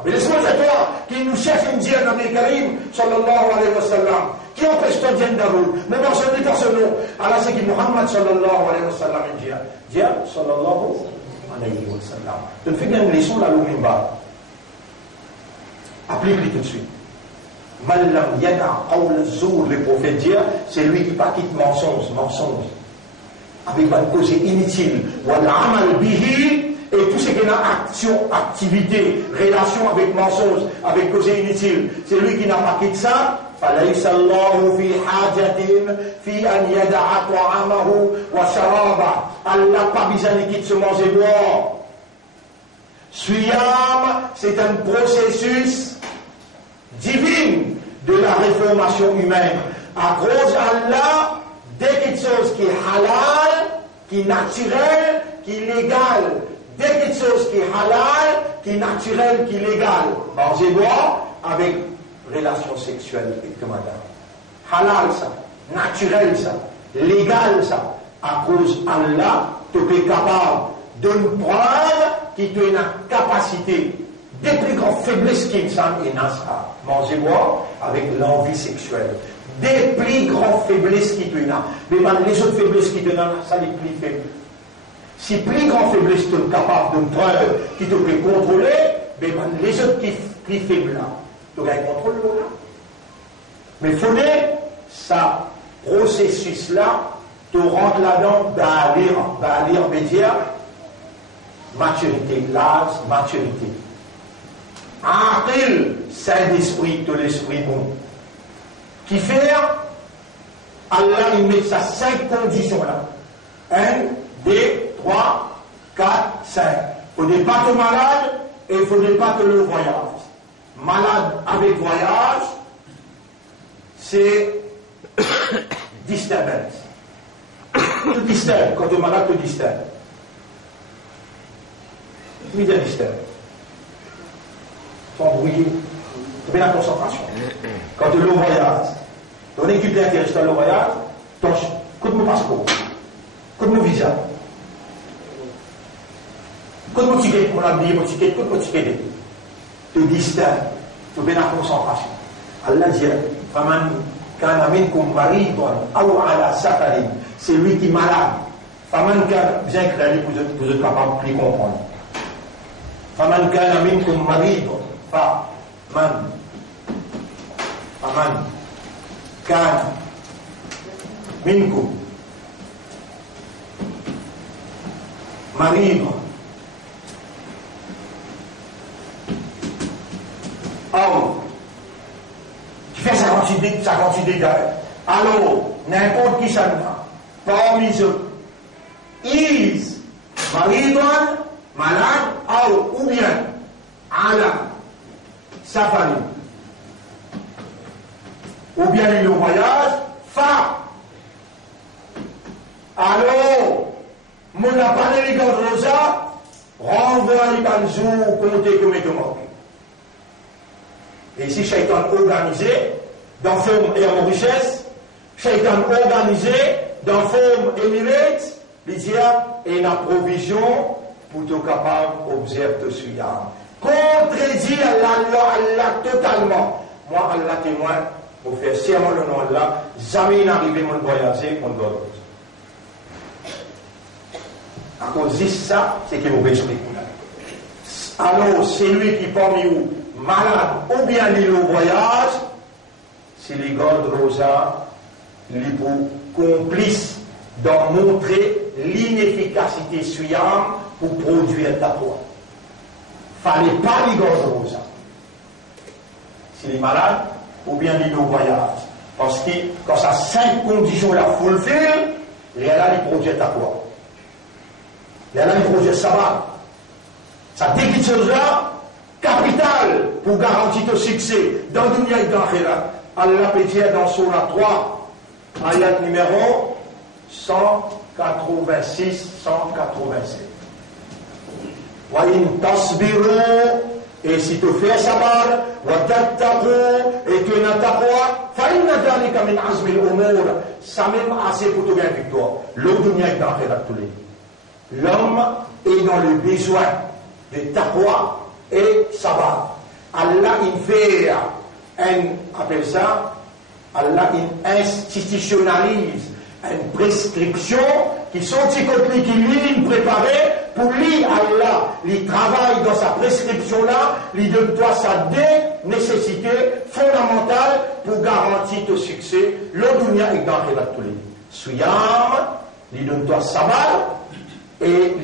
Mais laisse-moi dire toi, qui nous cherche une dienne dans les Karim, sallallahu alayhi wa sallam, qui empêche ton dienne d'arou, mais personne n'est personne. Alors c'est qui Muhammad sallallahu alayhi wa sallam, dienne, sallallahu alayhi wa sallam. Tu me fais bien une leçon là, l'oumimba. Applique-le tout de suite. Malam yada qawl zour, le prophète dit, c'est lui qui pas quitte mensonge, avec une cause inutile, wal amal bihi, et tout ce qui est action, activité, relation avec mensonge, avec cause inutile, c'est lui qui n'a pas quitté ça. فَلَيْسَ اللَّهُ فِي حَاجَةٍ فِي أَنْ يَدَعَ طَعَامَهُ وَشَرَابَهُ. Allah pas besoin de quitter se manger boire. Suyam, c'est un processus divin de la réformation humaine. À cause d'Allah, dès quelque chose qui est halal, qui est naturel, qui est légal, dès quelque chose qui est halal, qui est naturel, qui est légal, manger boire avec relation sexuelle avec madame. Halal ça, naturel ça, légal ça. À cause d'Allah, tu es capable d'une preuve qui te donne la capacité des plus grandes faiblesses qui sont et ça. Manger boire avec l'envie sexuelle. Des plus grandes faiblesses qui te donnent. Mais les autres faiblesses qui te donnent, ça les plus faibles. Si plus grand faiblesse tu es capable d'une preuve qui te peut contrôler, mais les autres qui plus faibles là, tu dois contrôler là. Mais il faut ça processus là, tu rentres là-dedans d'aller média, maturité, l'âge, maturité. Aqil, Saint-Esprit, de l'esprit bon. Qui fait, Allah il met ça 5 conditions là. 1, 2, 3, 4, 5. Il ne faudrait pas te malade et il ne faudrait pas te le voyage. Malade avec voyage, c'est disturbance. Tu disturbes. Quand tu es malade, tu disturbes. Oui, tu disturbes. Tu embrouillé. Tu fais la concentration. Quand tu es le voyage, ton équipe d'intérêt dans le voyage, écoute mon passeport, écoute mon visa, écoute mon ticket, mon habillé, mon ticket, écoute mon ticket. Tu disturbes. Tu fais la concentration. Allah dit, Faman kana minkum maridun aw ala safarin, c'est lui qui est malade. Faman kana, bien clair, vous êtes capable de plus comprendre. Faman kana minkum maridun, faman kana minkum maridun aw qui fait sa quantité d'heures. Alors, n'importe qui ça parmi eux, is maridun, malade, ou bien ala safari, ou bien il est au voyage, alors, mon appareil les gars rosa, renvoie les banjou, comptez comme est mort. Et ici, Shaitan organisé, dans forme et en richesse, Shaitan organisé, dans forme et mérite, il dit, et la provision pour te capable d'observer te suivre. Contredit Allah totalement. Moi, Allah témoin, pour faire serment le nom de Allah, jamais n'arrive mon voyager contre d'autres. À cause de ça, c'est qu'il mauvais esprit. Alors, c'est lui qui parmi vous, malade ou bien il au voyage, c'est les gars de Rosa, les complices d'en montrer l'inefficacité suivante pour produire ta foi. Fallait pas les gars de Rosa. Si les malades ou bien il au voyage. Parce que quand ça 5 conditions la fulfill, il y a là les projets ta foi. Il y a là les projets sabbat. Ça dit quelque chose là, capital pour garantir le succès dans le dunya et dans l'akhirat. Allah peut dire dans Surah 3, ayat numéro 186-187. Wa in tasbiru, et si tu fais sabar, wa tattaqu, et tu n'as taqwa, fa inna dhalika min azmi al-umur. Ça même assez pour te gagner victoire. Le dunya et dans l'akhirat tous les. L'homme est dans le besoin de taqwa et sabat. Allah il fait appelle ça, Allah il institutionnalise une prescription qui sont qui lui préparée pour lui. Allah il travaille dans sa prescription là, il donne toi sa nécessité fondamentale pour garantir ton succès le dunya et dans tous les suyam, il donne toi sabat. Et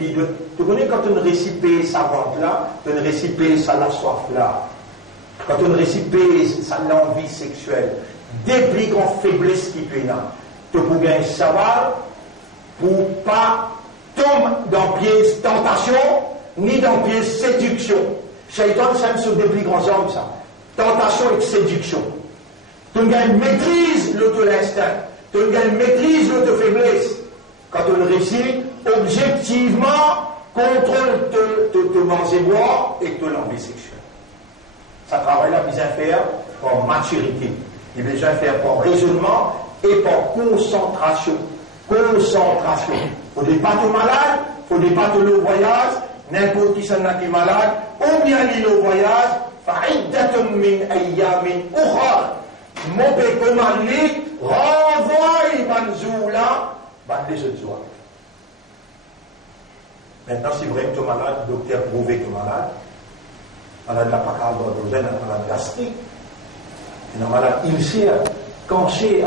tu connais quand on récipie sa vente là, on récipie sa la soif là, quand on récipie sa l'envie sexuelle, des plus grandes faiblesses qui peut là, tu peux gagner savoir pour pas tomber dans pièce tentation, ni dans pièce séduction. Shaitan, ça sur des plus grands hommes ça. Tentation et séduction. Tu gagnes maîtrise l'auto-l'instinct, tu gagnes maîtrise l'auto-faiblesse. Quand on réussit, objectivement, contrôle te manger boire et te l'envie sexuelle. Ça travaille là, besoin faire par maturité. Il besoin faire par raisonnement et par concentration. Concentration. Il ne faut pas te malade, il ne faut pas te le voyage, n'importe qui s'en a qui est malade, ou bien il le voyage, fa'iddatun min ayyamin ukhar. Mon pécomanlik, renvoie manzoula. Maintenant, c'est vrai que tu es malade, le docteur prouve que tu es malade. Malade de la pacale d'hydrogène, malade gastrique, un malade ulcère, cancer.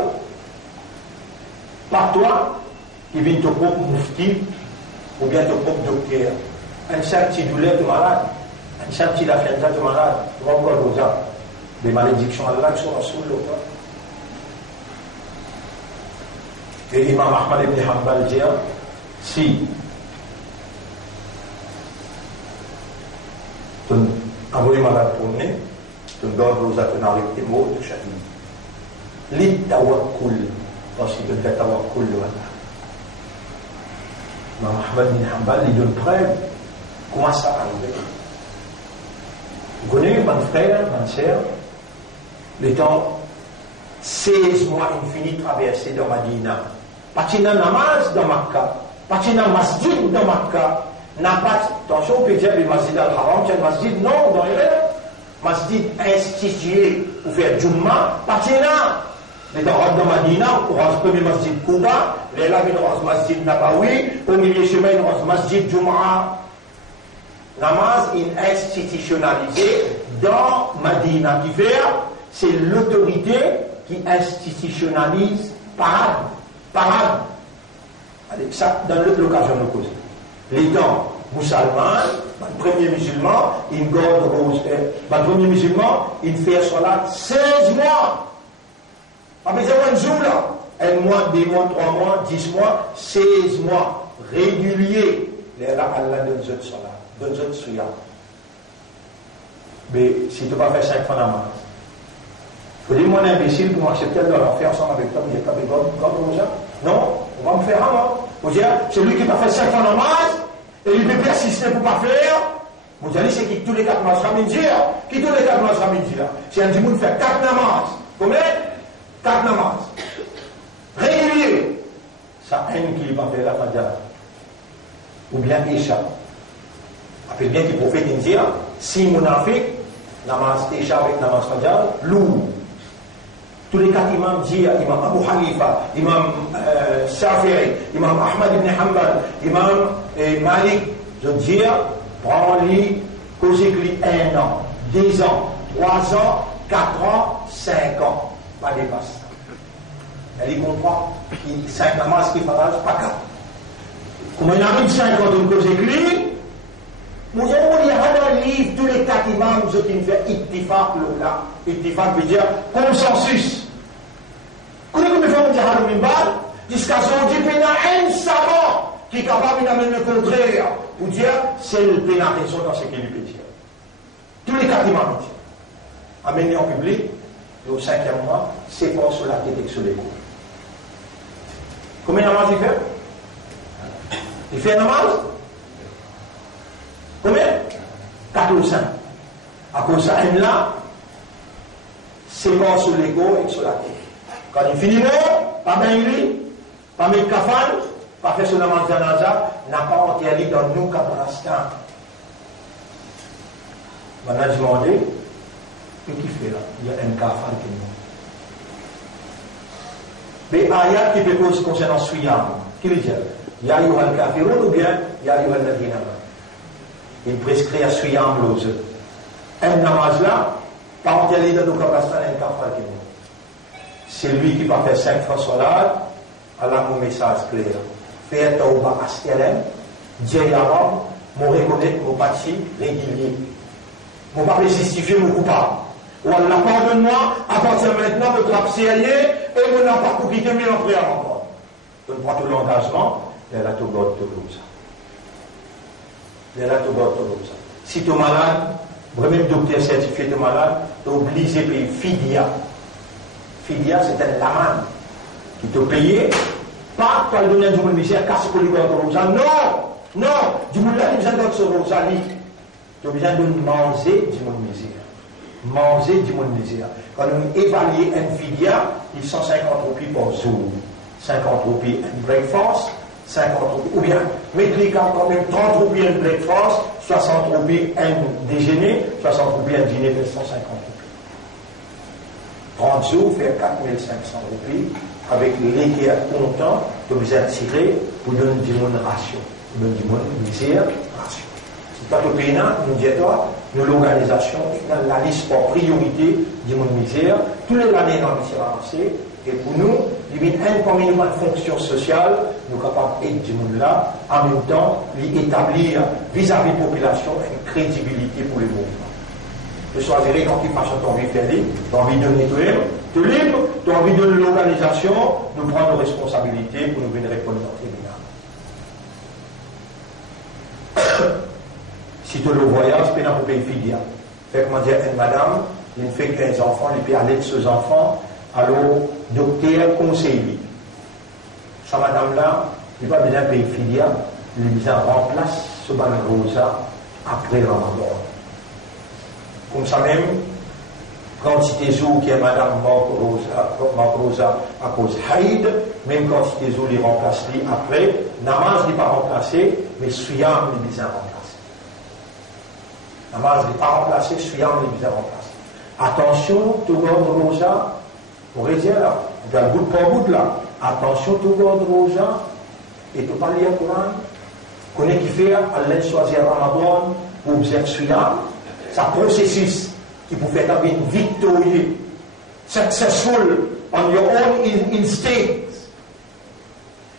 Pas toi qui viens te propre moufti ou bien te propre docteur. Un seul petit douleur, tu es malade. Un seul petit affaire, tu es malade. Tu vas encore aux gens. Des malédictions Allah qui sont sous l'eau. Et l'imam Ahmad ibn Hanbal dit, si envoyé malade pour nous, tu gardes aux attentes avec tes mots de chaque vie. L'itawakkul, parce qu'il te fait tawakkul de Allah. Ahmad bin Hanbal, il donne preuve. Comment ça arrive? Vous connaissez, mon frère, ma soeur, le temps 16 mois infini traversé dans Madina. Patina namaz dans Makkah, patina masjid dans Makkah. N'a pas, attention, on peut dire le masjid al-Haram, c'est le masjid, non, dans les rêves. Masjid institué pour faire Jumma, patina. Les dans Madina, on rase le premier masjid Kuba, les là, on rase masjid Nabawi, au milieu chemin, on rase masjid Jum'a. Namaz est institutionnalisé dans Madina. Qui fait, c'est l'autorité qui institutionnalise parade. Allez, ça, dans l'occasion de cause. Les temps musulmans, le premier musulman, il garde rose. Le premier musulman, il fait cela 16 mois. Après, un jour là, un mois, 2 mois, 3 mois, 10 mois, 16 mois, réguliers. Là, Allah donne ce cela. Donne ce suya. Mais si tu ne peux pas faire 5 fois namaz, il faut dire, moi, un imbécile pour m'accepter de leur faire ensemble avec toi, il n'y a pas de God. Non, on va me faire un mort. Vous dire, c'est lui qui t'a fait 5 fois namaz, et il peut persister pour ne pas faire. Vous allez, c'est qui tous les 4 mois sera midi. Qui tous les 4 mois sera midi là? Si un dimoun fait 4 namaz, combien? 4 namaz. Régulier. Ça haine qui va faire la fajr. Ou bien Isha. Appelle bien qu'il prophète indien, si monafik, namaz Isha avec namaz fajr, lourd. Tous les 4 imams disent, imam Abu Hanifa, imam Shafi'i, imam Ahmad ibn Hanbal, imam Malik, je dis, prends-les, causez-les 1 an, 2 ans, 3 ans, 4 ans, 5 ans. Pas dépasse. Elle y comprend. 5 namaz qui parlent, pas 4. Comment il arrive 5 ans de causez-les, nous avons un livre, tous les 4 imams, ce qui me fait ittifaq là. Ittifaq veut dire consensus. Quand on me fait un djihad au minbar, jusqu'à ce qu'on dit qu'il y a un savant qui est capable d'amener le contraire pour dire c'est le pénalisation dans ce qu'il peut dire. Tous les 4 imams disent. Amener en public, le 5e mois, c'est pas sur la tête et sur les coups. Combien de namaz il fait? Il fait un namaz? Combien? 4 ou 5. À cause de ça, là, c'est pas sur l'ego et sur la tête. Quand il finit mort, pas bien lui, pas mettre kafan, pas faire son namaz janaza, n'a pas enterré dans nous qu'à l'instant. On a demandé, qu'est-ce qu'il fait là? Il y a un kafan qui est mort. Mais ayat qui peut cause concernant Suyam, qui veut dire? Ya yuhal kafirun ou bien Ya yuhal ladina. Il prescrit à Suyam l'ose. Un namaz là, pas enterré dans nous qu'à l'instant, un kafan qui est mort. C'est lui qui va faire 5 fois salat, Allah mon message clair. Faire tauba askelem, dire la robe, mon reconnaître mon parti régulier. Mon pas justifier mon coupable. Ou Allah pardonne-moi, à partir de maintenant, votre rap sérieux, et mon n'a pas pour quitter mes entrées encore. Donc, pour tout l'engagement, il y a la togote Toulouse. Il y a la togote Toulouse. Si tu es malade, vraiment le docteur certifié tu es malade, tu es obligé de payer fidia. Fidia, c'est un laman qui te paye, pas pour le donner du monde misère, casse pour les gars comme ça. Non, du monde là, il y a besoin de se rosalie. Tu as besoin de manger du monde misère. Manger du monde misère. Quand on évalue un fidia, il 150 roupies par jour. 50 roupies un breakfast, 50 roupies, ou bien, mettez quand même 30 roupies un breakfast, 60 roupies un déjeuner, 60 roupies un dîner, 150 roupies. 30 jours, faire 4500 roupies, avec les qui est content, tu as besoin de tirer pour donner du monde ration. Pour donner du monde misère, ration. C'est pas au pays, nous disons, nous l'organisation, dans la liste par priorité du monde misère, tous les années dans le avancé, et pour nous, il y a un minimum de fonction sociale, nous sommes capables d'aider du monde là, en même temps, établir vis-à-vis de la population une crédibilité pour les mouvements. Je choisirai quand il passe ton envie de faire libre, tu as envie de nettoyer, tu es libre, tu as envie de l'organisation, nous prendre nos responsabilités pour nous venir répondre au tribunal. Si tu le voyages, tu peux payer fidia. Fait que moi, dire une madame, il fait 15 enfants, il peut aller de ses enfants, alors, docteur conseiller. Sa madame-là, il va bien payer fidia, il dit remplace ce ban rosa après Ramadan. Comme ça même, quantité d'eau qui est madame Rosa à cause haïd, même quantité d'eau les remplace après, namaz n'est pas remplacé, mais suyam les bien remplacé. Namaz n'est pas remplacé, suyam les bien remplacé. Attention, tout le monde Rosa, on réserve là, dans le bout pour bout là, attention, tout le monde Rosa, et tu parles au Coran, connaît qui fait, Allah choisir Ramadan pour observer suyam, ça processus qui peut faire une victoire, successful on your own instinct.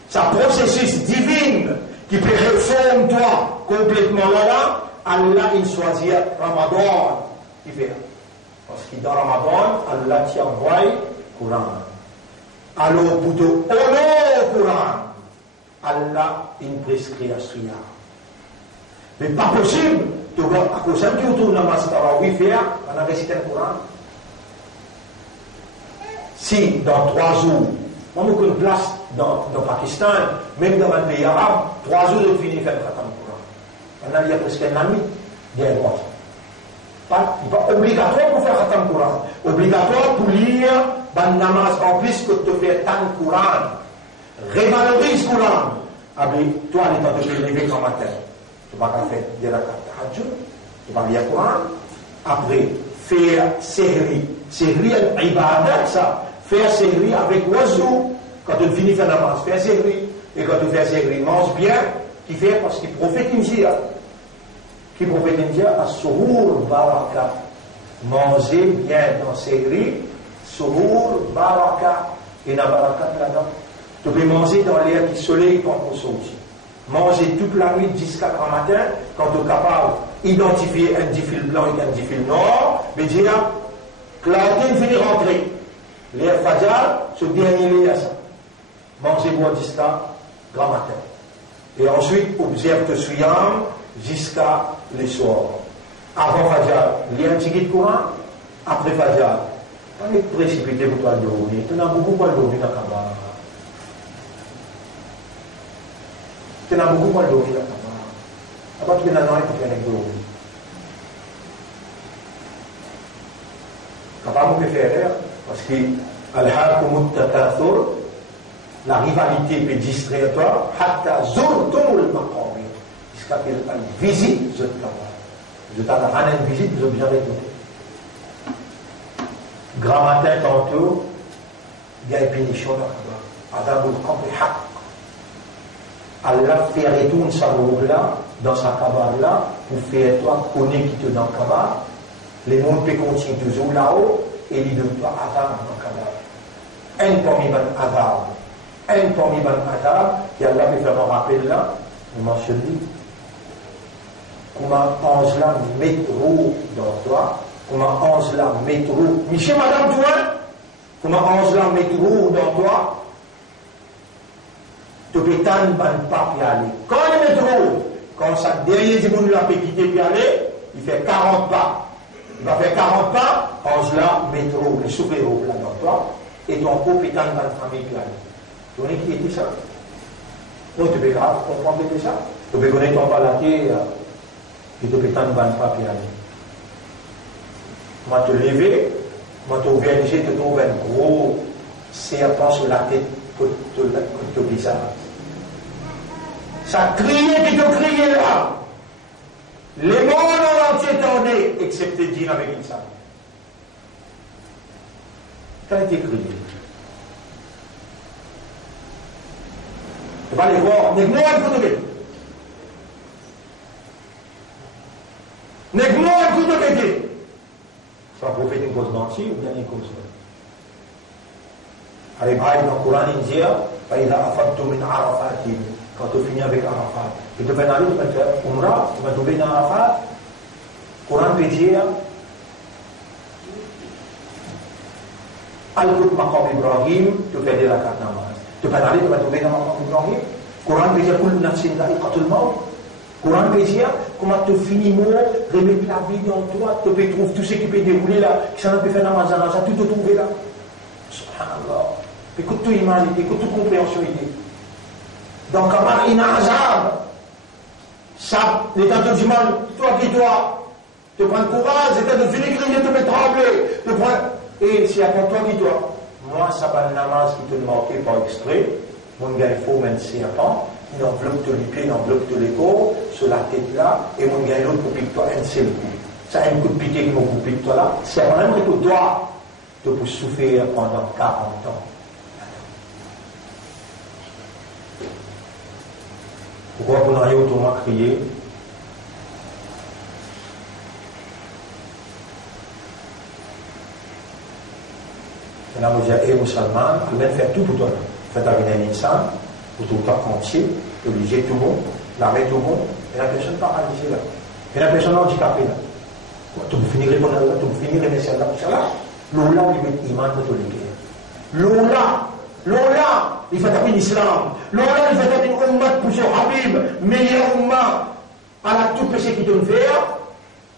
C'est un processus divin qui peut réformer toi complètement là, Allah il choisit Ramadan qui fait. Parce que dans Ramadan, Allah t'y envoie le Coran. Alors pour te honorer le Coran, Allah il prescrit à celui-là. Mais pas possible. À cause de tout le namaz tarawih faire, on a récité le Coran. Si dans 3 jours, on a une place dans le Pakistan, même dans un pays arabe, 3 jours de finir faire le Coran. On a dit presque un ami, bien quoi. Il n'est pas obligatoire pour faire le Coran. Obligatoire pour lire le namaz en plus que tu fais le Coran. Révalorise le Coran. Après, toi, il est en train de te lever comme matin. Tu vas faire des rakats. Tu vas lire le Coran, après faire série. Série est ibadat, ça. Faire série avec oiseau. Quand tu finis de faire la namaz, faire série. Et quand tu fais série, mange bien. Qui fait parce qu'il prophète India. Qui prophète India à Surur Baraka. Manger bien dans série. Surur Baraka. Et la Baraka là-dedans. Tu peux manger dans l'air du soleil quand on sort aussi. Manger toute la nuit jusqu'à grand matin, quand tu es capable d'identifier un diffil blanc et un diffil noir, mais dire, Claudine finit rentrer. L'air Fajr, ce dernier lait à ça. Manger boire jusqu'à grand matin. Et ensuite, observe te suyam jusqu'à les soirs. Avant Fajr, lire un petit courant. Après Fajr, on est précipité pour toi de dormir. Tu n'as beaucoup pas de dormir dans le cabane. Tu n'as beaucoup moins d'eau là. À part que tu n'as pas de l'eau. Capable de faire parce que al-hakum al-takathur, la rivalité peut distraire toi, hatta zurtum al-maqabir. Jusqu'à qu'elle visite ce travail. Je t'en ai une visite, je bien répété. Grand matin, tantôt, il y a une pénition là. Adabul Qabri haq. Allah fait retourner sa robe là, dans sa cabane là, pour faire toi connaître qui te dans le cabane. Les mondes peuvent continuer toujours là-haut, et ils donnent toi Adam dans le cabane. Un parmi les Adam. Un parmi les Adam, qui Allah peut faire un rappel là, on mentionne dit, comment ange là métro dans toi, comment ange là métro, Michel Madame toi, comment ange là métro dans toi, tu peux t'en pas y aller. Quand le métro, quand ça derrière du monde là peut quitter puis aller, il fait 40 pas. Il va faire 40 pas, ange là, métro, le souffle là dans toi, et ton corps peut t'en pas famille puis aller. Tu connais qui était ça? Donc tu peux grave comprendre que ça. Tu peux connaître ton palaté, et tu peux t'en pas puis aller. Moi te lever, moi te ouvrir, je te trouve un gros serpent sur la tête pour te bizarre. Ça criait qui te criait là. Les mondes en entier tendaient, excepté Djinn avec une salle. Quand il était crié. Tu vas les voir, n'est-ce pas un coup de gueule. N'est-ce pas un coup de gueule. Ça peut faire une cause d'entier ou bien une cause d'entier. Allez, dans le Coran, il dit, quand tu finis avec Arafat, et tu vas aller, tu vas faire Umrah, tu vas trouver dans Arafat, Coran peut dire, Al-Qud Maqam Ibrahim, tu fais des rakats namaz. Tu vas aller, tu vas trouver dans Maqam Ibrahim, Coran peut dire, Kul nafsin da'iqatul maut, Courant plaisir, comment tu finis mot, remettre la vie en toi, tu peux trouver tout ce qui peut dérouler là, qui s'en peut faire dans ma zana, tout te trouver là. Subhanallah. Écoute toute humanité, écoute toute compréhension idée. Donc, comment il y a un azab, ça, l'état du mal, toi qui toi, te prends le courage, l'état de finir crier, te met trembler, te prends. Et c'est à toi qui toi. Moi, ça va le namaz qui te manquait par exprès, mon gars, il faut même serpent. Il enveloppe tous les pieds, il enveloppe tous les corps, sur la tête là, et mon gars, l'autre pour piquer toi un seul coup. Ça a un coup de piqué qui m'a coupé de toi là, c'est vraiment que toi, tu peux souffrir pendant 40 ans. Pourquoi vous n'avez autrement crié? C'est là où je dis, musulman, tu viens faire tout pour toi. Faites avec un insan, pour tout le temps entier, obliger tout le monde, l'arrêter tout le monde, et la personne paralysée là. Et la personne handicapée là. Tu peux finir répondre là, tu peux finir remercier là, pour ça là. L'Ola, il met iman de tous les guerres. L'Ola, il fait appel l'islam. L'Ola, il fait appel une ummat pour ce Habib, meilleur ummat. À la tout péché qui donne faire,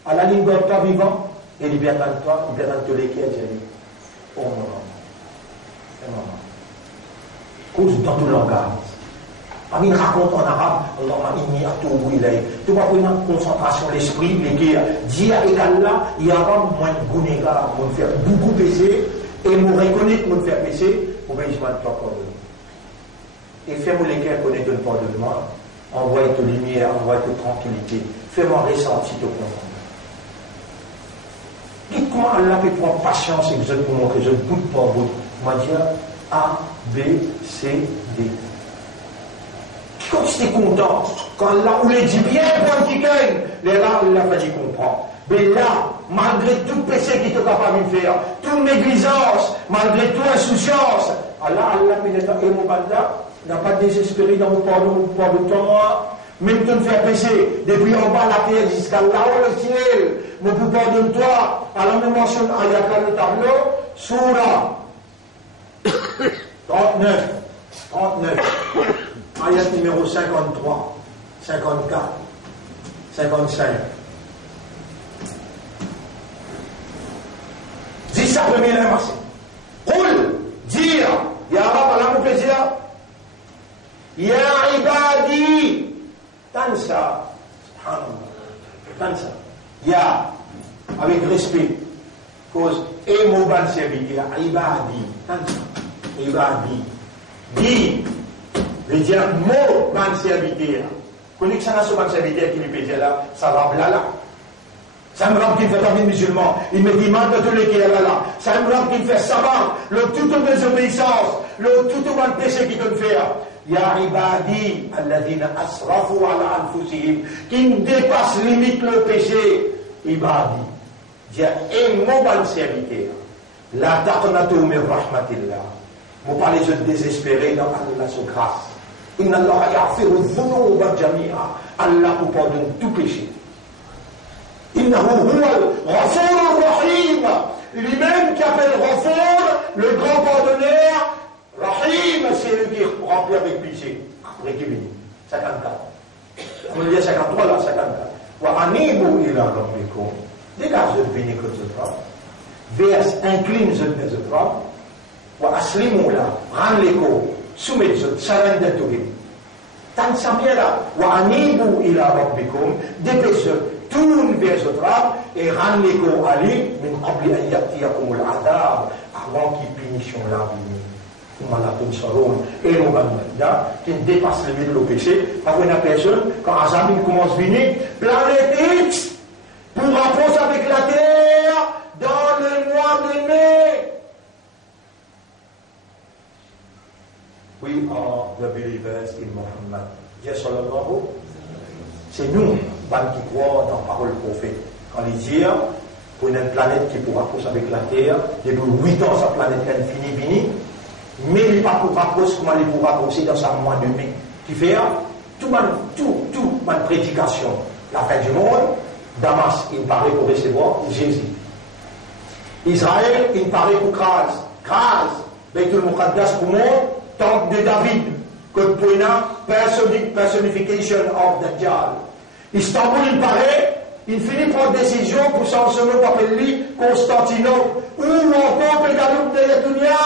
à la ligne de toi vivant, et il vient de toi, il vient de tous les guerres, j'ai dit. Oh mon nom. Cause dans tout le langage. Il raconte en arabe, tu vois une concentration l'esprit, les guerres. Dia et Allah, il y a moins de gounéga, on faire beaucoup baisser, et me reconnaître, me faire baisser, pour que je m'en pardonne. Et fais-moi les guerres connaître le pardonnement, envoie de lumière, envoie de tranquillité, fais-moi ressentir ton confort. Dites-moi Allah peut prendre patience et vous êtes pour montrer, je ne bout pas bout. Moi dire A, B, C, D. Quand tu es content, quand Allah vous les dit bien pour un petit gagne, là, il a fallu comprendre. Mais là, malgré tout péché qui est capable de faire, toute négligence, malgré toute insouciance, Allah, et mon banda, n'a pas désespéré dans mon pardon de toi, même de me faire pécher, depuis en bas la terre jusqu'à là-haut le ciel, mon pouvoir de toi, alors me mentionne ayat le tableau, Surah 39, ayat numéro 53, 54, 55. Dis ça premier verset. Qul, dire, ya Rab, Allah mon plaisir, ya ibadi, tansa, subhanallah, tansa, ya, avec respect, cause, et mon ban serviteur, ibadi, tansa, ibadi, dit, veut dire mot ban serviteur, connais que ça n'a pas ban serviteur qui lui peut dire là, ça va blala. Ça me rend qu'il fait parmi les musulmans. Il me dit, manque de tous les qui est là. Ça me rend qu'il fait savant, le tout de désobéissance, le tout de péché qu'il peut faire. Ya ibadi, alladhina asrafu ala anfusihim, qui ne dépasse limite le péché. Ibadi. Dire, et mon bon serviteur, la taqnatu min rahmatillah. Vous parlez de désespérer dans Allah sa grâce. Inna Allah ya'firu dhunuba jami'a. Allah vous pardonne tout péché. Innahu huwa al-Ghafur rahim. Lui-même qui appelle Ghafour, le grand pardonneur. Rahim, c'est le qui rempli avec péché. Après qui finit 54. On dit 53 là, 54. Wa anibu ila rabbikum. Dégage le béni que je frappe. Verse incline je frappe. Wa aslimu la, rend l'écho, soumettez-vous, surrender to him. Tant que ça vient là, wa anibu ila rabbikum, dépêchez-vous. Tourne vers ce drame et rend l'écho à lui, mais n'oublie pas yatiyakum al-adab, avant qu'il punisse la vie. Et nous allons qui dépasse le milieu du péché, par une personne, quand Azamil commence à venir, planète X, pour rapprocher avec la terre, dans le mois de mai. We are the believers in Muhammad. Yes, sallallahu. C'est nous, qui croient dans la parole du prophète. Quand il dit, pour une planète qui pourra rapprocher avec la Terre, depuis 8 ans, sa planète est finie, mais il n'est pas pour rapprocher comment il pourra rapprocher dans sa mois de mai. Qui fait tout ma prédication, la fin du monde, Damas, il paraît pour recevoir Jésus. Israël, il paraît pour Kraz, Beitul Muqaddas pour moi, temple de David, que pour une personnification of Dajjal. Istanbul, il paraît, il finit par décision pour s'en se nommer par lui Constantinople, ou encore Pédaloup de Yatounia.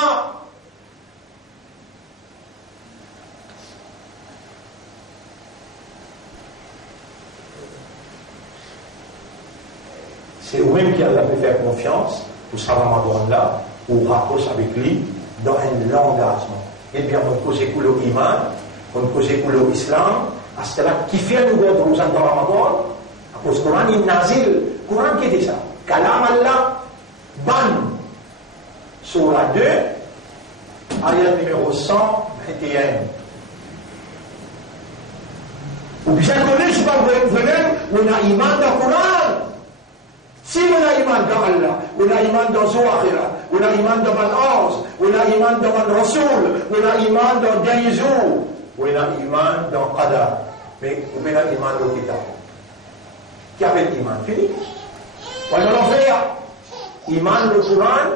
C'est vous-même qui allez faire confiance pour ce Ramadan-là, ou rapproche avec lui dans un long engagement. Eh bien, on cause couler iman, on cause couler islam, à ce là qui fait nous voir dans Ramadan, à cause du Coran, il nazil, Coran qui dit ça, Kalam Allah, ban, surah 2, ayat numéro 121. Ou bien connu, je parle vous-même, on a iman dans le Coran. Si on a iman dans Allah, on a iman dans Zohira, on a iman dans Al-Anz, on a iman dans Al-Rasoul, on a iman dans dernier jour, on a iman dans Qadar, mais on a iman dans Kitab. Qui avait iman? Fini. On va en faire. Iman, le Coran,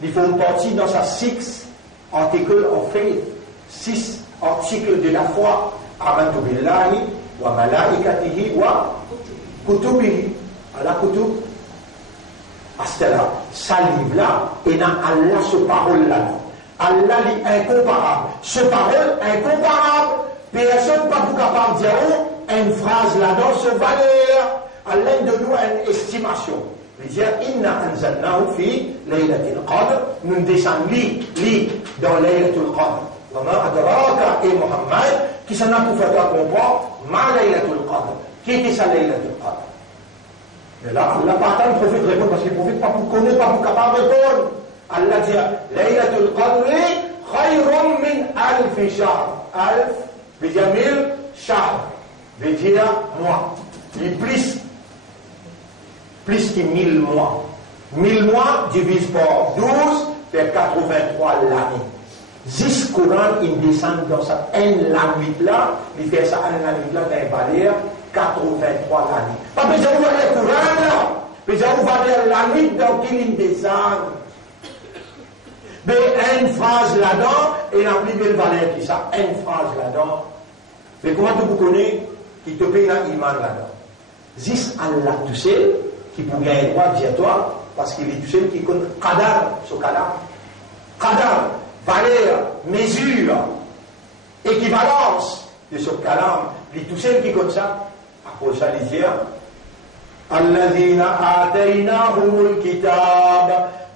il faut une partie dans sa 6 articles of faith, 6 articles de la foi. Amantu billahi wa malaikatihi wa kutubihi. Allah kutub. À ce là, ça livre-là, et dans Allah, ce parole-là. Allah est incomparable. Ce parole incomparable. Personne n'est pas capable de dire une phrase là-dedans, ce valeur. Allah de nous une estimation. Il dit, Inna anzalnahu fi laylatil qadr. Nous descendons dans laylatul qadr. Wama adraka et Muhammad, qui s'en a pour faire comprendre, ma laylatul qadr. Qui était sa laylatul qadr? Mais là, Allah pas attendre le prophète répond parce qu'il ne profite pas pour connaître, pas pour capable de répondre. Allah dit Laylatul Qadri khayrun min alf shahr. Alf veut dire 1000 shahr. Veut dire mois. Il plus que 1000 mois. 1000 mois divise par 12 fait 83 l'année. 10 Coran, il descend dans sa haine la nuit là, il fait ça en la nuit là dans les valeurs. 83 l'année. Pas besoin de voir le Coran là. Besoin de voir la nuit dans qu'il descend. Mais une phrase là-dedans, et la plus belle valeur qui ça, une phrase là-dedans. Mais comment tu connais qui te paye un iman là-dedans? Zis Allah tout seul, qui peut gagner droit de dire toi, parce qu'il est tout seul qui connaît Qadar, ce cas-là. Qadar, valeur, mesure, équivalence de ce cas-là. Il est tout seul qui connaît ça. Après ça, il dit Alladhina ataynahumul kitab.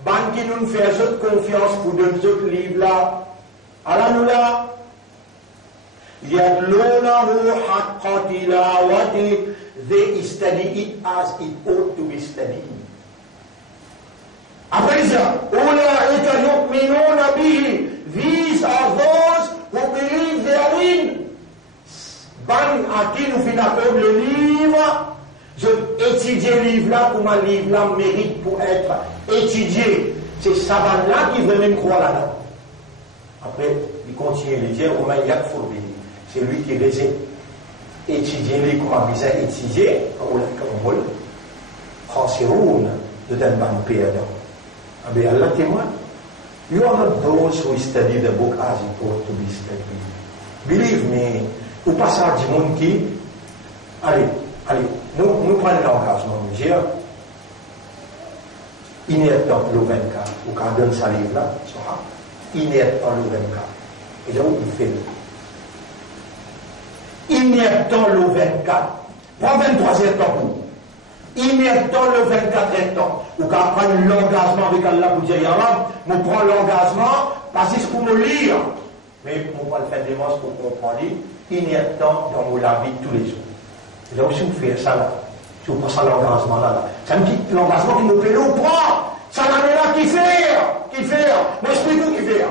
Ban qui nous fait confiance pour donner ce livre-là. Alors nous là, yadlunahu haqqa tilawati. They study it as it ought to be studied. Après ça, ulaika yu'minuna bihi. These are those who believe therein. Ban à qui nous finissons le livre, je étudie le livre-là pour ma livre-là mérite pour être étudié. C'est Saban-là qui veut même croire là-dedans. Après, il continue de dire, c'est lui qui réside. Étudier-les comme on disait étudier, comme on veut. Khasiroun, de Denban Péadon. Mais Allah témoigne. You are not those who study the book as it ought to be studied. Believe me. Ou passage du monde qui, allez, nous prenons l'engagement de dire, il n'est pas le 24, ou quand on donne sa livre là, il n'est pas le 24. Et là où il fait, il n'est pas le 24, pas 23e temps pour. Il n'est pas le 24e temps, ou quand on prend l'engagement avec Allah pour dire, Yallah, on prend l'engagement, parce que c'est pour me lire. Mais on va le faire des manches pour comprendre. Il n'y a temps dans mon vie tous les jours. Et là aussi, vous faites ça là. Si vous passez l'engagement là. Ça me dit l'engagement qui nous plaît, on prend. Ça l'année là qui fait. Moi, explique-vous qui fait.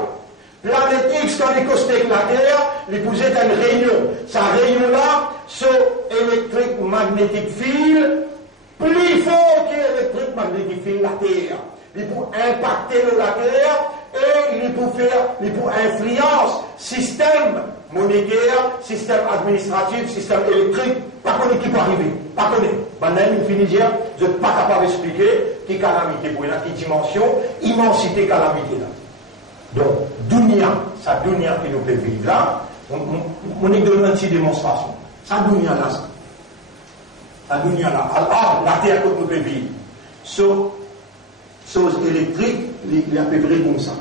Planète X, quand il costait la Terre, il posait une réunion. Sa réunion là, ce électrique magnétique field, plus fort que l'électrique magnétique field la Terre. Il peut impacter la Terre et il peut influence système monétaire, système administratif, système électrique, pas connaît qui peut arriver, pas connaît. Maintenant, il finit de dire, je ne suis pas capable d'expliquer qui calamité pour là, qui dimension, immensité calamité là. Donc, dunya, sa dunya qui nous fait vivre là, on est donné une petite démonstration. Sa dunya là, ça. La dunya là, la terre que nous vivons. Chose électrique, il y a à peu près comme ça.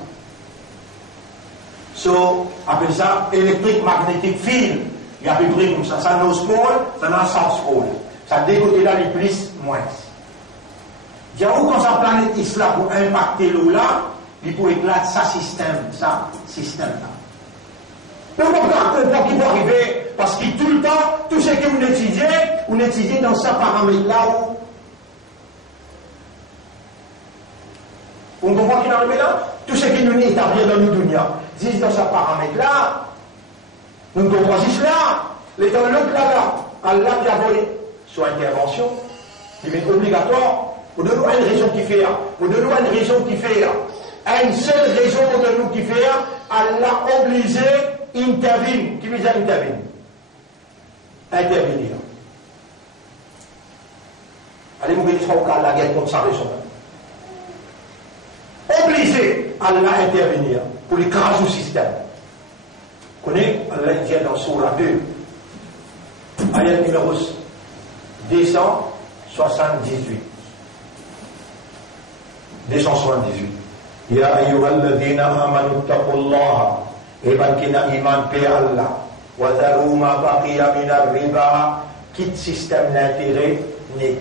Après ça, électrique, magnétique, fil, il y a à peu près comme ça. Ça nos pôles, ça n'a sens pôle. Ça décoté là, les plus, moins. Il y a où quand sa planète Isla pour impacter l'eau là, il peut éclater ça système là. Mais on comprend qu'il va arriver, parce que tout le temps, tout ce que vous étudiez dans ce paramètre là où. On comprend qu'il arrive là? Tout ce qui nous établit dans nos dunya, disent dans ce paramètre là, nous comprenons là, les dans l'autre là, Allah qui a volé, sur intervention, il est obligatoire. Vous donnez une raison qui fait, vous donnez une raison qui fait, une seule raison pour nous qui fait, Allah obligé intervenir. Qui veut dire intervenir? Intervenir. Allez, vous voyez, Allah a contre sa raison. Obligé Allah intervenir pour l'écraser au système. Vous connaissez, Allah dit dans Surah 2, ayat numéro 278. 278. Ya ayyuhalladhina amanu taqullaha ibankina iman pe Allah wa dharu ma baqiya minar riba, quitte système d'intérêt né.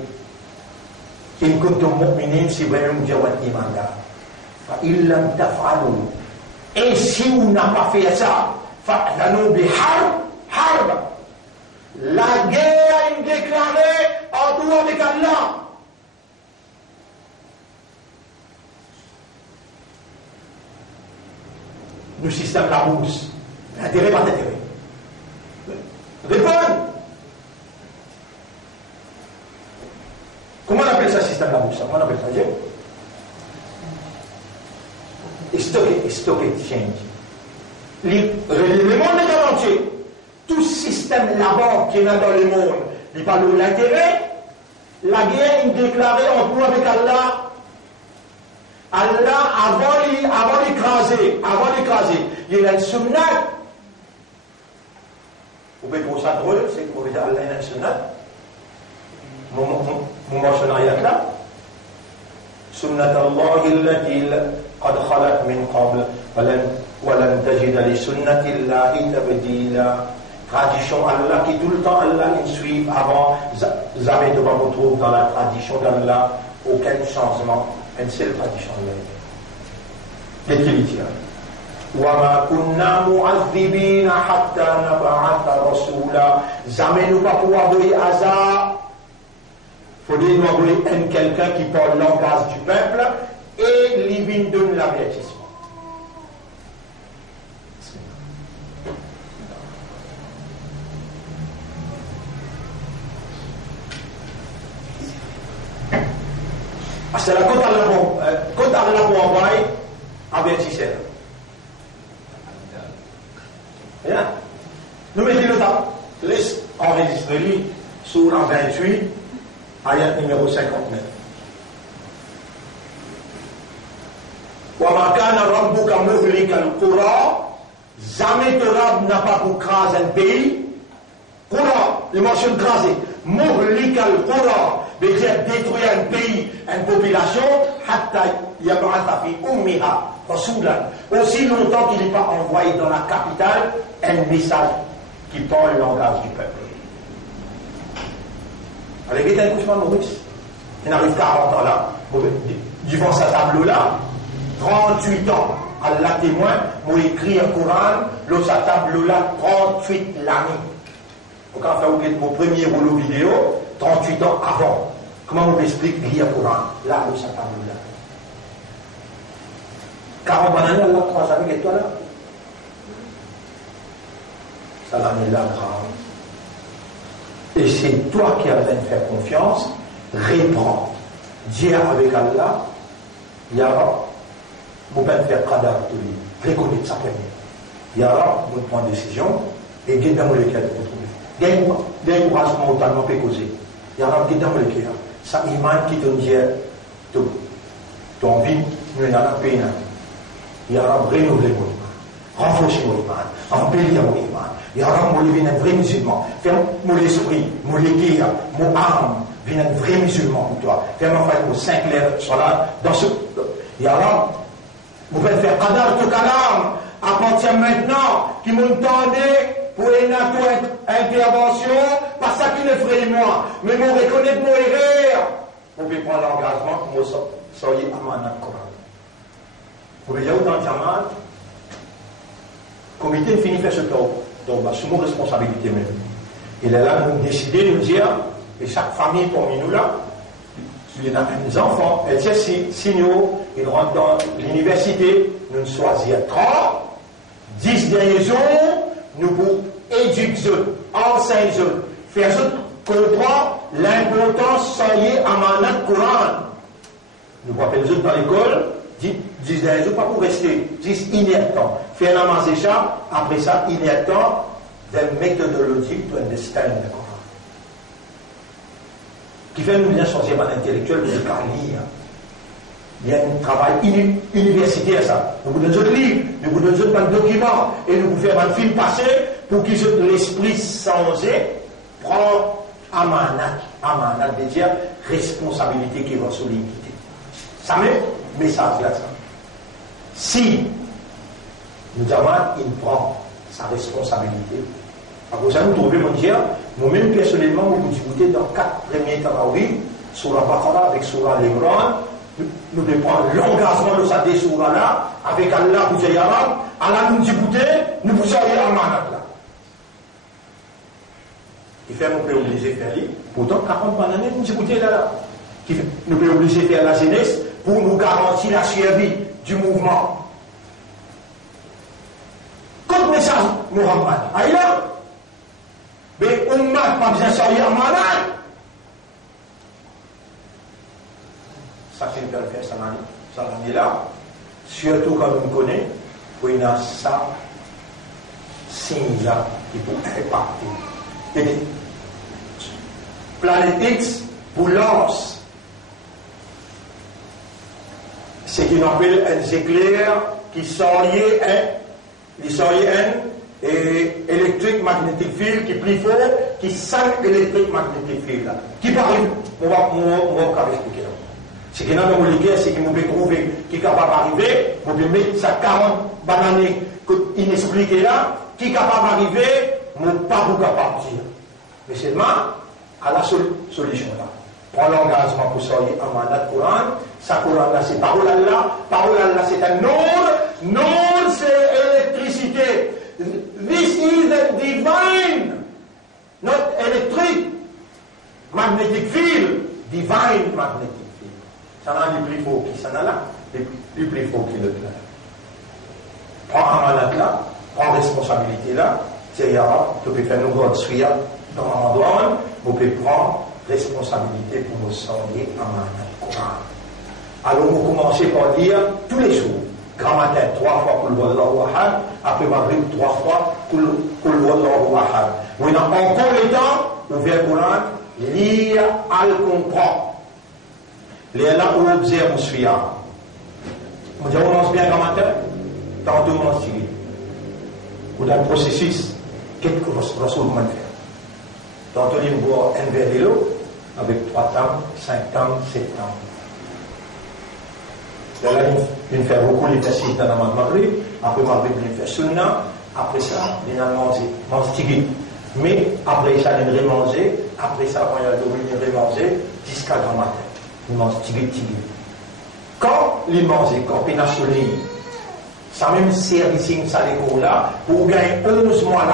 In kuntum mu'minin, si vraiment jawat iman là. Fa illam taf'alu, et si vous n'avez pas fait ça, fa'danu bi harb, la guerre est déclarée en dehors avec Allah. Le système de la bourse, intérêt par intérêt. Répondez. Comment on appelle ça système de la bourse? Comment on appelle ça? Stock exchange. Le monde est entier. Tout système là-bas qui est dans le monde, il parle de l'intérêt. La guerre est déclarée en nous avec Allah. Allah, avant d'écraser, il y a une sunnah. Vous pouvez trouver ça drôle, c'est que vous voyez Allah, il y a une sunnah. Mon mentionnariat là. Sunnat Allah illati qad khalat min qabl, walan tajida li sunnati Allahi tabdila. Tradition Allah qui tout le temps Allah il suit avant, jamais ne va retrouver dans la tradition d'Allah aucun changement. Une seule tradition là. L'équilibre. وَمَا كُنَّا مُعَذِّبِينَ حَتَّى نَبْعَثَ رَسُولًا. Jamais nous pas pouvoir envoyer hasard. Il faut dire nous envoyer quelqu'un qui parle le langage du peuple et lui donne l'avertissement. C'est la côte à la pour envoyer avertisseur. Bien. Nous mettons le temps. Laisse enregistrer sur la 28, ayat numéro 59. وَمَا كَانَ رَبُّكَ مُهْلِكَ الْقُرَى. Jamais te Rab n'a pas pour craser un pays. Qura, les mentions crasées. مُهْلِكَ الْقُرَى. veut dire détruire un pays, une population, hatta yab'atha fi ummiha rasulan. Aussi longtemps qu'il n'est pas envoyé dans la capitale un message qui parle le langage du peuple. Avec les accouchements Maurice, il arrive 40 ans là, devant sa tableau-là, 38 ans, Allah témoin, moi écrit un Coran, l'autre sa tableau-là, 38 l'année. Donc quand on fait mon premier rouleau vidéo, 38 ans avant. Comment on explique lire le Coran? Là, où ça parle là. 40 années, Allah, 3 années, et toi là? Ça l'année là grave. Et c'est toi qui as besoin de faire confiance, réprends. Dis avec Allah, Ya Rab, vous pouvez faire qadar tout lui. Reconnaître sa première. Ya Rab, vous prenez une décision, et guide dans lequel vous trouvez. Gagne courage mentalement peut causer. Ya Rab, guide dans lequel. Ça iman qui te dit tout. Ton vie, nous y en a peine. Ya Rab, renouvelez-moi. renforcer mon iman, embellir mon iman. Ya Rab, moi, je viens un vrai musulman. Fais mon esprit, mon légué, mon âme, viens un vrai musulman pour toi. Fais-moi faire vos 5 lèvres sur là, dans ce. Ya Rab, vous pouvez faire qadar tout kalam, à partir maintenant, qui m'entendait pour une intervention, pas ça qui le ferait moi, mais vous reconnaître mon erreur. Vous pouvez prendre l'engagement pour vous soyez amanat Coran. Vous pouvez dire autant de jamal, le comité finit faire ce tour, donc c'est mon responsabilité même. Il est là, nous décider de nous dire, et chaque famille parmi nous là, il y a des enfants, et si nous, ils rentrent dans l'université, nous choisissons 10 derniers jours, nous pour éduquer, enseigner, faire comprendre l'importance soyez amanat Coran. Nous pouvons faire dans l'école, 10 derniers jours, pas pour rester, 10 inertants. Faire la mazécha, après ça, inertant, the methodology to understand the Coran. Qui fait nous bien changer par l'intellectuel, mais le lire. Il y a un travail universitaire, ça. Nous vous donnons des livres, nous vous donnons des documents, et nous vous faisons un film passé pour que l'esprit changé prend amanat, de dire responsabilité qui va sur l'unité. Ça met message là, ça. Si nous avons, il prend sa responsabilité. Alors, ça nous trouvons, dire, moi-même personnellement, vous discutez dans 4 premiers tarawih, sur la Baqara avec sur la Imran, nous devons prendre l'engagement de cette surah-là, avec Allah, vous avez Allah, Allah nous discuter, nous vous avez amanat là. Il fait, nous pouvons obliger faire lui, pourtant, 40 années, nous discutez là. Nous pouvons obliger faire la jeunesse pour nous garantir la survie du mouvement. Comme message, Muhammad, aïe mais on m'a pas besoin de sortir malade. Ça, c'est une belle fête, ça m'en est là. Surtout quand on connaît, il y a ça, signe là, qui peut impacter. Et Planète X, pour lance, ce qu'on appelle un éclair qui sortait et électrique magnétique field qui est plus fort, qui sent électrique magnétique field là. Qui arrive, on va expliquer là. Ce qui est dans le molécule, c'est qu'il nous peut trouver qui est capable d'arriver, on peut mettre sa 40 bananes inexpliquées là, qui est capable d'arriver, on n'est pas capable de dire. Mais seulement à la solution là. Prends l'engagement pour sortir un mandat Coran, sa Coran là c'est parole Allah c'est un nom c'est électricité. This is the divine, not electric, magnetic field, divine magnetic field. Ça n'a le plus fort qui s'en a là, le plus fort qui le plein. Prends un mandat là, prends responsabilité là, tu peux faire nos grandes suites dans Ramadan, vous pouvez prendre responsabilité pour nous sortir un mandat Coran. Alors vous commencez par dire tous les jours. Grand matin, 3 fois Kul Wallahu Ahad, après Maghrib, 3 fois Kul Wallahu Ahad. On a encore le temps, ouvrir le Coran, lire, à le comprendre. Les là où on observe, on suit. On dit, on mange bien grand matin, tantôt on mange tiré. Ou dans le processus, qu'est-ce que Rasoul m'a fait? Tantôt on boit un verre de l'eau, avec 3 temps, 5 temps, 7 temps. Là, il fait beaucoup les tafsirs dans le Maghrib, après Maghrib, il fait Sunna, après ça, il a mange tigui. Mais après ça, il a mangé, après ça, quand il a mangé, jusqu'à grand matin. Il mange tigui. Quand il mange, quand il a soleil, ça même service, ça les là, pour gagner 11 mois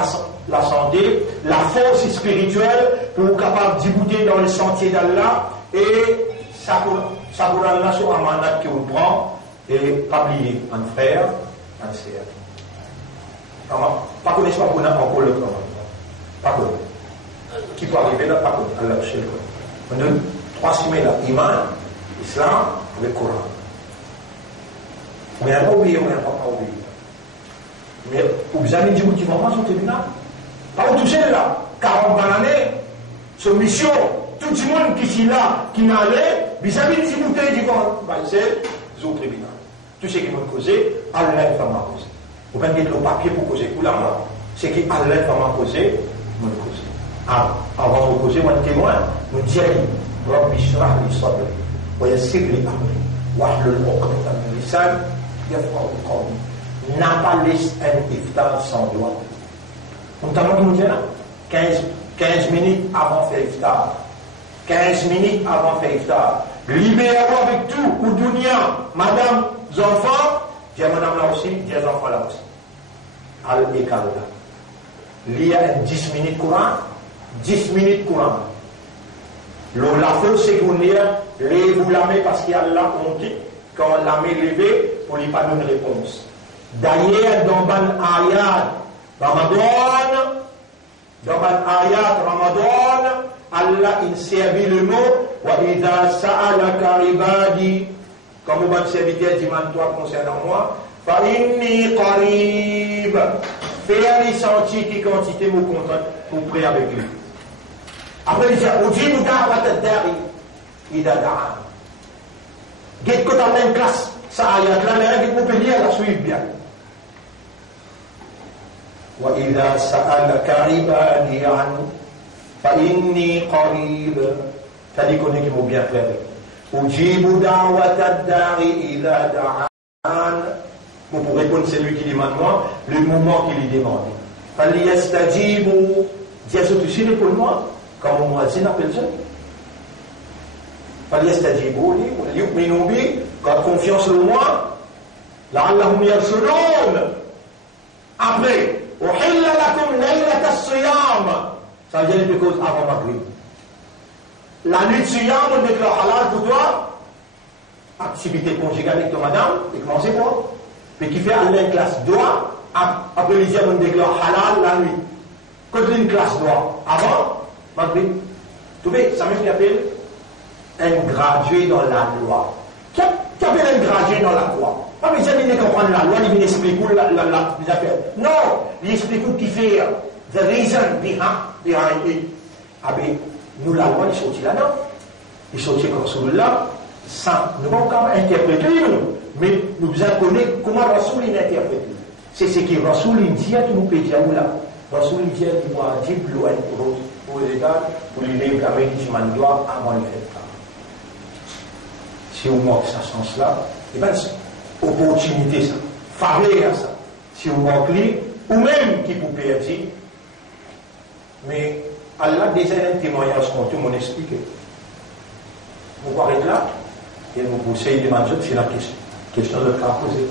la santé, la force spirituelle, pour être capable d'y dans le sentier d'Allah, et ça vous là sur un mandat qu'on prend et pas oublier un frère, un sœur. Pas connaître qu'on a encore le Coran. Pas connaître. Qui peut arriver là, pas connaître. Alors, chez le Coran. On a 3 semaines là, Iman, Islam, le Coran. On n'a pas oublié, on n'a pas oublié. Mais vous avez dit que vous avez sur le tribunal. Pas au toucher là, 40 années, sur mission. Tout le monde qui est là, qui n'a allé, vis-à-vis de ces bouteilles du vent, c'est au tribunal. Tout ce qui m'a causé, Allah va m'a causé. Vous pouvez mettre le papier pour causer. Ou là, moi, c'est qui à l'aide vraiment causer, me causer. Avant de causer, moi, le témoin, nous dit, Rabbi shrah li sadri, wa yassir li amri, wahlul uqdatan min lisani, yafqahu qawli. N'a pas laissé un iftar sans doigt. Notamment, qui nous dit là, 15 minutes avant faire iftar. 15 minutes avant faire iftar. Libérez-vous avec tout, ou dunia, madame, enfants, j'ai madame là aussi, j'ai enfants là aussi. Al-Ekal là. Il y a 10 minutes courant, 10 minutes courant. La faute, c'est qu'on dit, levez-vous la main parce qu'il y a là, on dit, quand la main levée, on n'y pas donner réponse. D'ailleurs, dans ban ayat Ramadan, Allah il servit le mot wa idha sa'alaka ibadi, comme mon serviteur dit toi concernant moi, fa inni qarib, faire les sentir qui quantité me contente pour prier avec lui. Après il dit ujibu da'wat ad-da'i idha da'a. Get que dans la classe ça ayat là mais vous pouvez lire la suite bien. Wa idha sa'alaka ibadi anhu فإني قريب. T'as dit qu'on est qui m'ont bien fait. Ujibu da'wat ad-da'i idha da'an. Vous pouvez répondre, c'est lui qui demande moi, le moment qu'il lui demande. Falyastajibu. Dis à ce que tu sais pour moi, comme on dit, appelle ça. Falyastajibu li, wa yu'minu bi, quand confiance en moi, la'allahum yarshudun. Après, uhilla lakum laylata as-siyam. Ça veut dire quelque chose avant Maghrib. La nuit de Siyam, on déclare halal pour toi. Activité conjugale avec ton madame, et comment c'est quoi? Mais qui fait une classe droit, après les on déclare halal la nuit. Quand une classe droit, avant Maghrib. Vous voyez, ça même appelle un gradué dans la loi. Qui appelle un gradué dans la loi? Pas besoin de comprendre la loi, il vient expliquer les affaires. Non, il explique qui fait. The reason behind it. Ah ben, nous la loi, il sortit là-dedans. Il sortit comme celui-là, sans, nous ne pouvons pas interpréter, mais nous devons connaître comment Rasoul interprète. C'est ce que Rasoul dit à tout le pays là. Rasoul dit à tout le monde, l'eau pour les gars, pour les lèvres avec qui je m'en dois avant le fait. Si on manque ce sens-là, et bien, opportunité, ça, faveur, ça. Si on manque lui, ou même qui peut perdre, mais Allah déjà un témoignage qu'on tout m'en expliqué. Vous voyez là, et vous conseillez de manger, c'est la question de cas posée.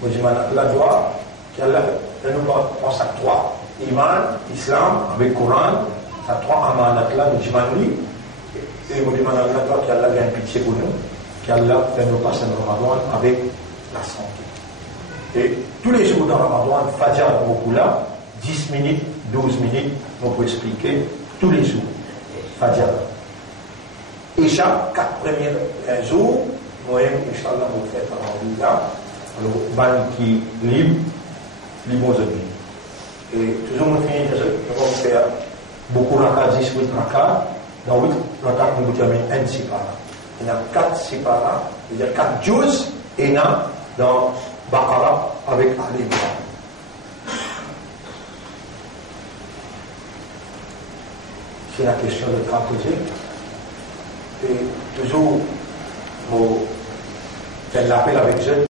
Moi, je m'en la joie, qu'Allah nous pense à trois. Iman, Islam, avec Coran, à trois amanat là, nous demandons, et nous demandons à Allah qu'Allah vienne pitié pour nous, qu'Allah fait nous passer le Ramadan avec la santé. Et tous les jours dans Ramadan, Fajr beaucoup là, 10 minutes, 12 minutes, on peut expliquer tous les jours. Fajr. Et chaque 4 premiers jours, moi-même, Inch'Allah, vous faites un rendez-vous là, alors, ban qui libre aux amis. Et toujours, on finit, on va faire beaucoup de rakas, 18 rakas, dans 8 rakas, on vous termine un sipara. Il y a 4 sipara, il y a 4 juz, et il y a dans Baqara avec Ali Imran. C'est la question de cas posée. Et toujours, vous faites l'appel avec eux.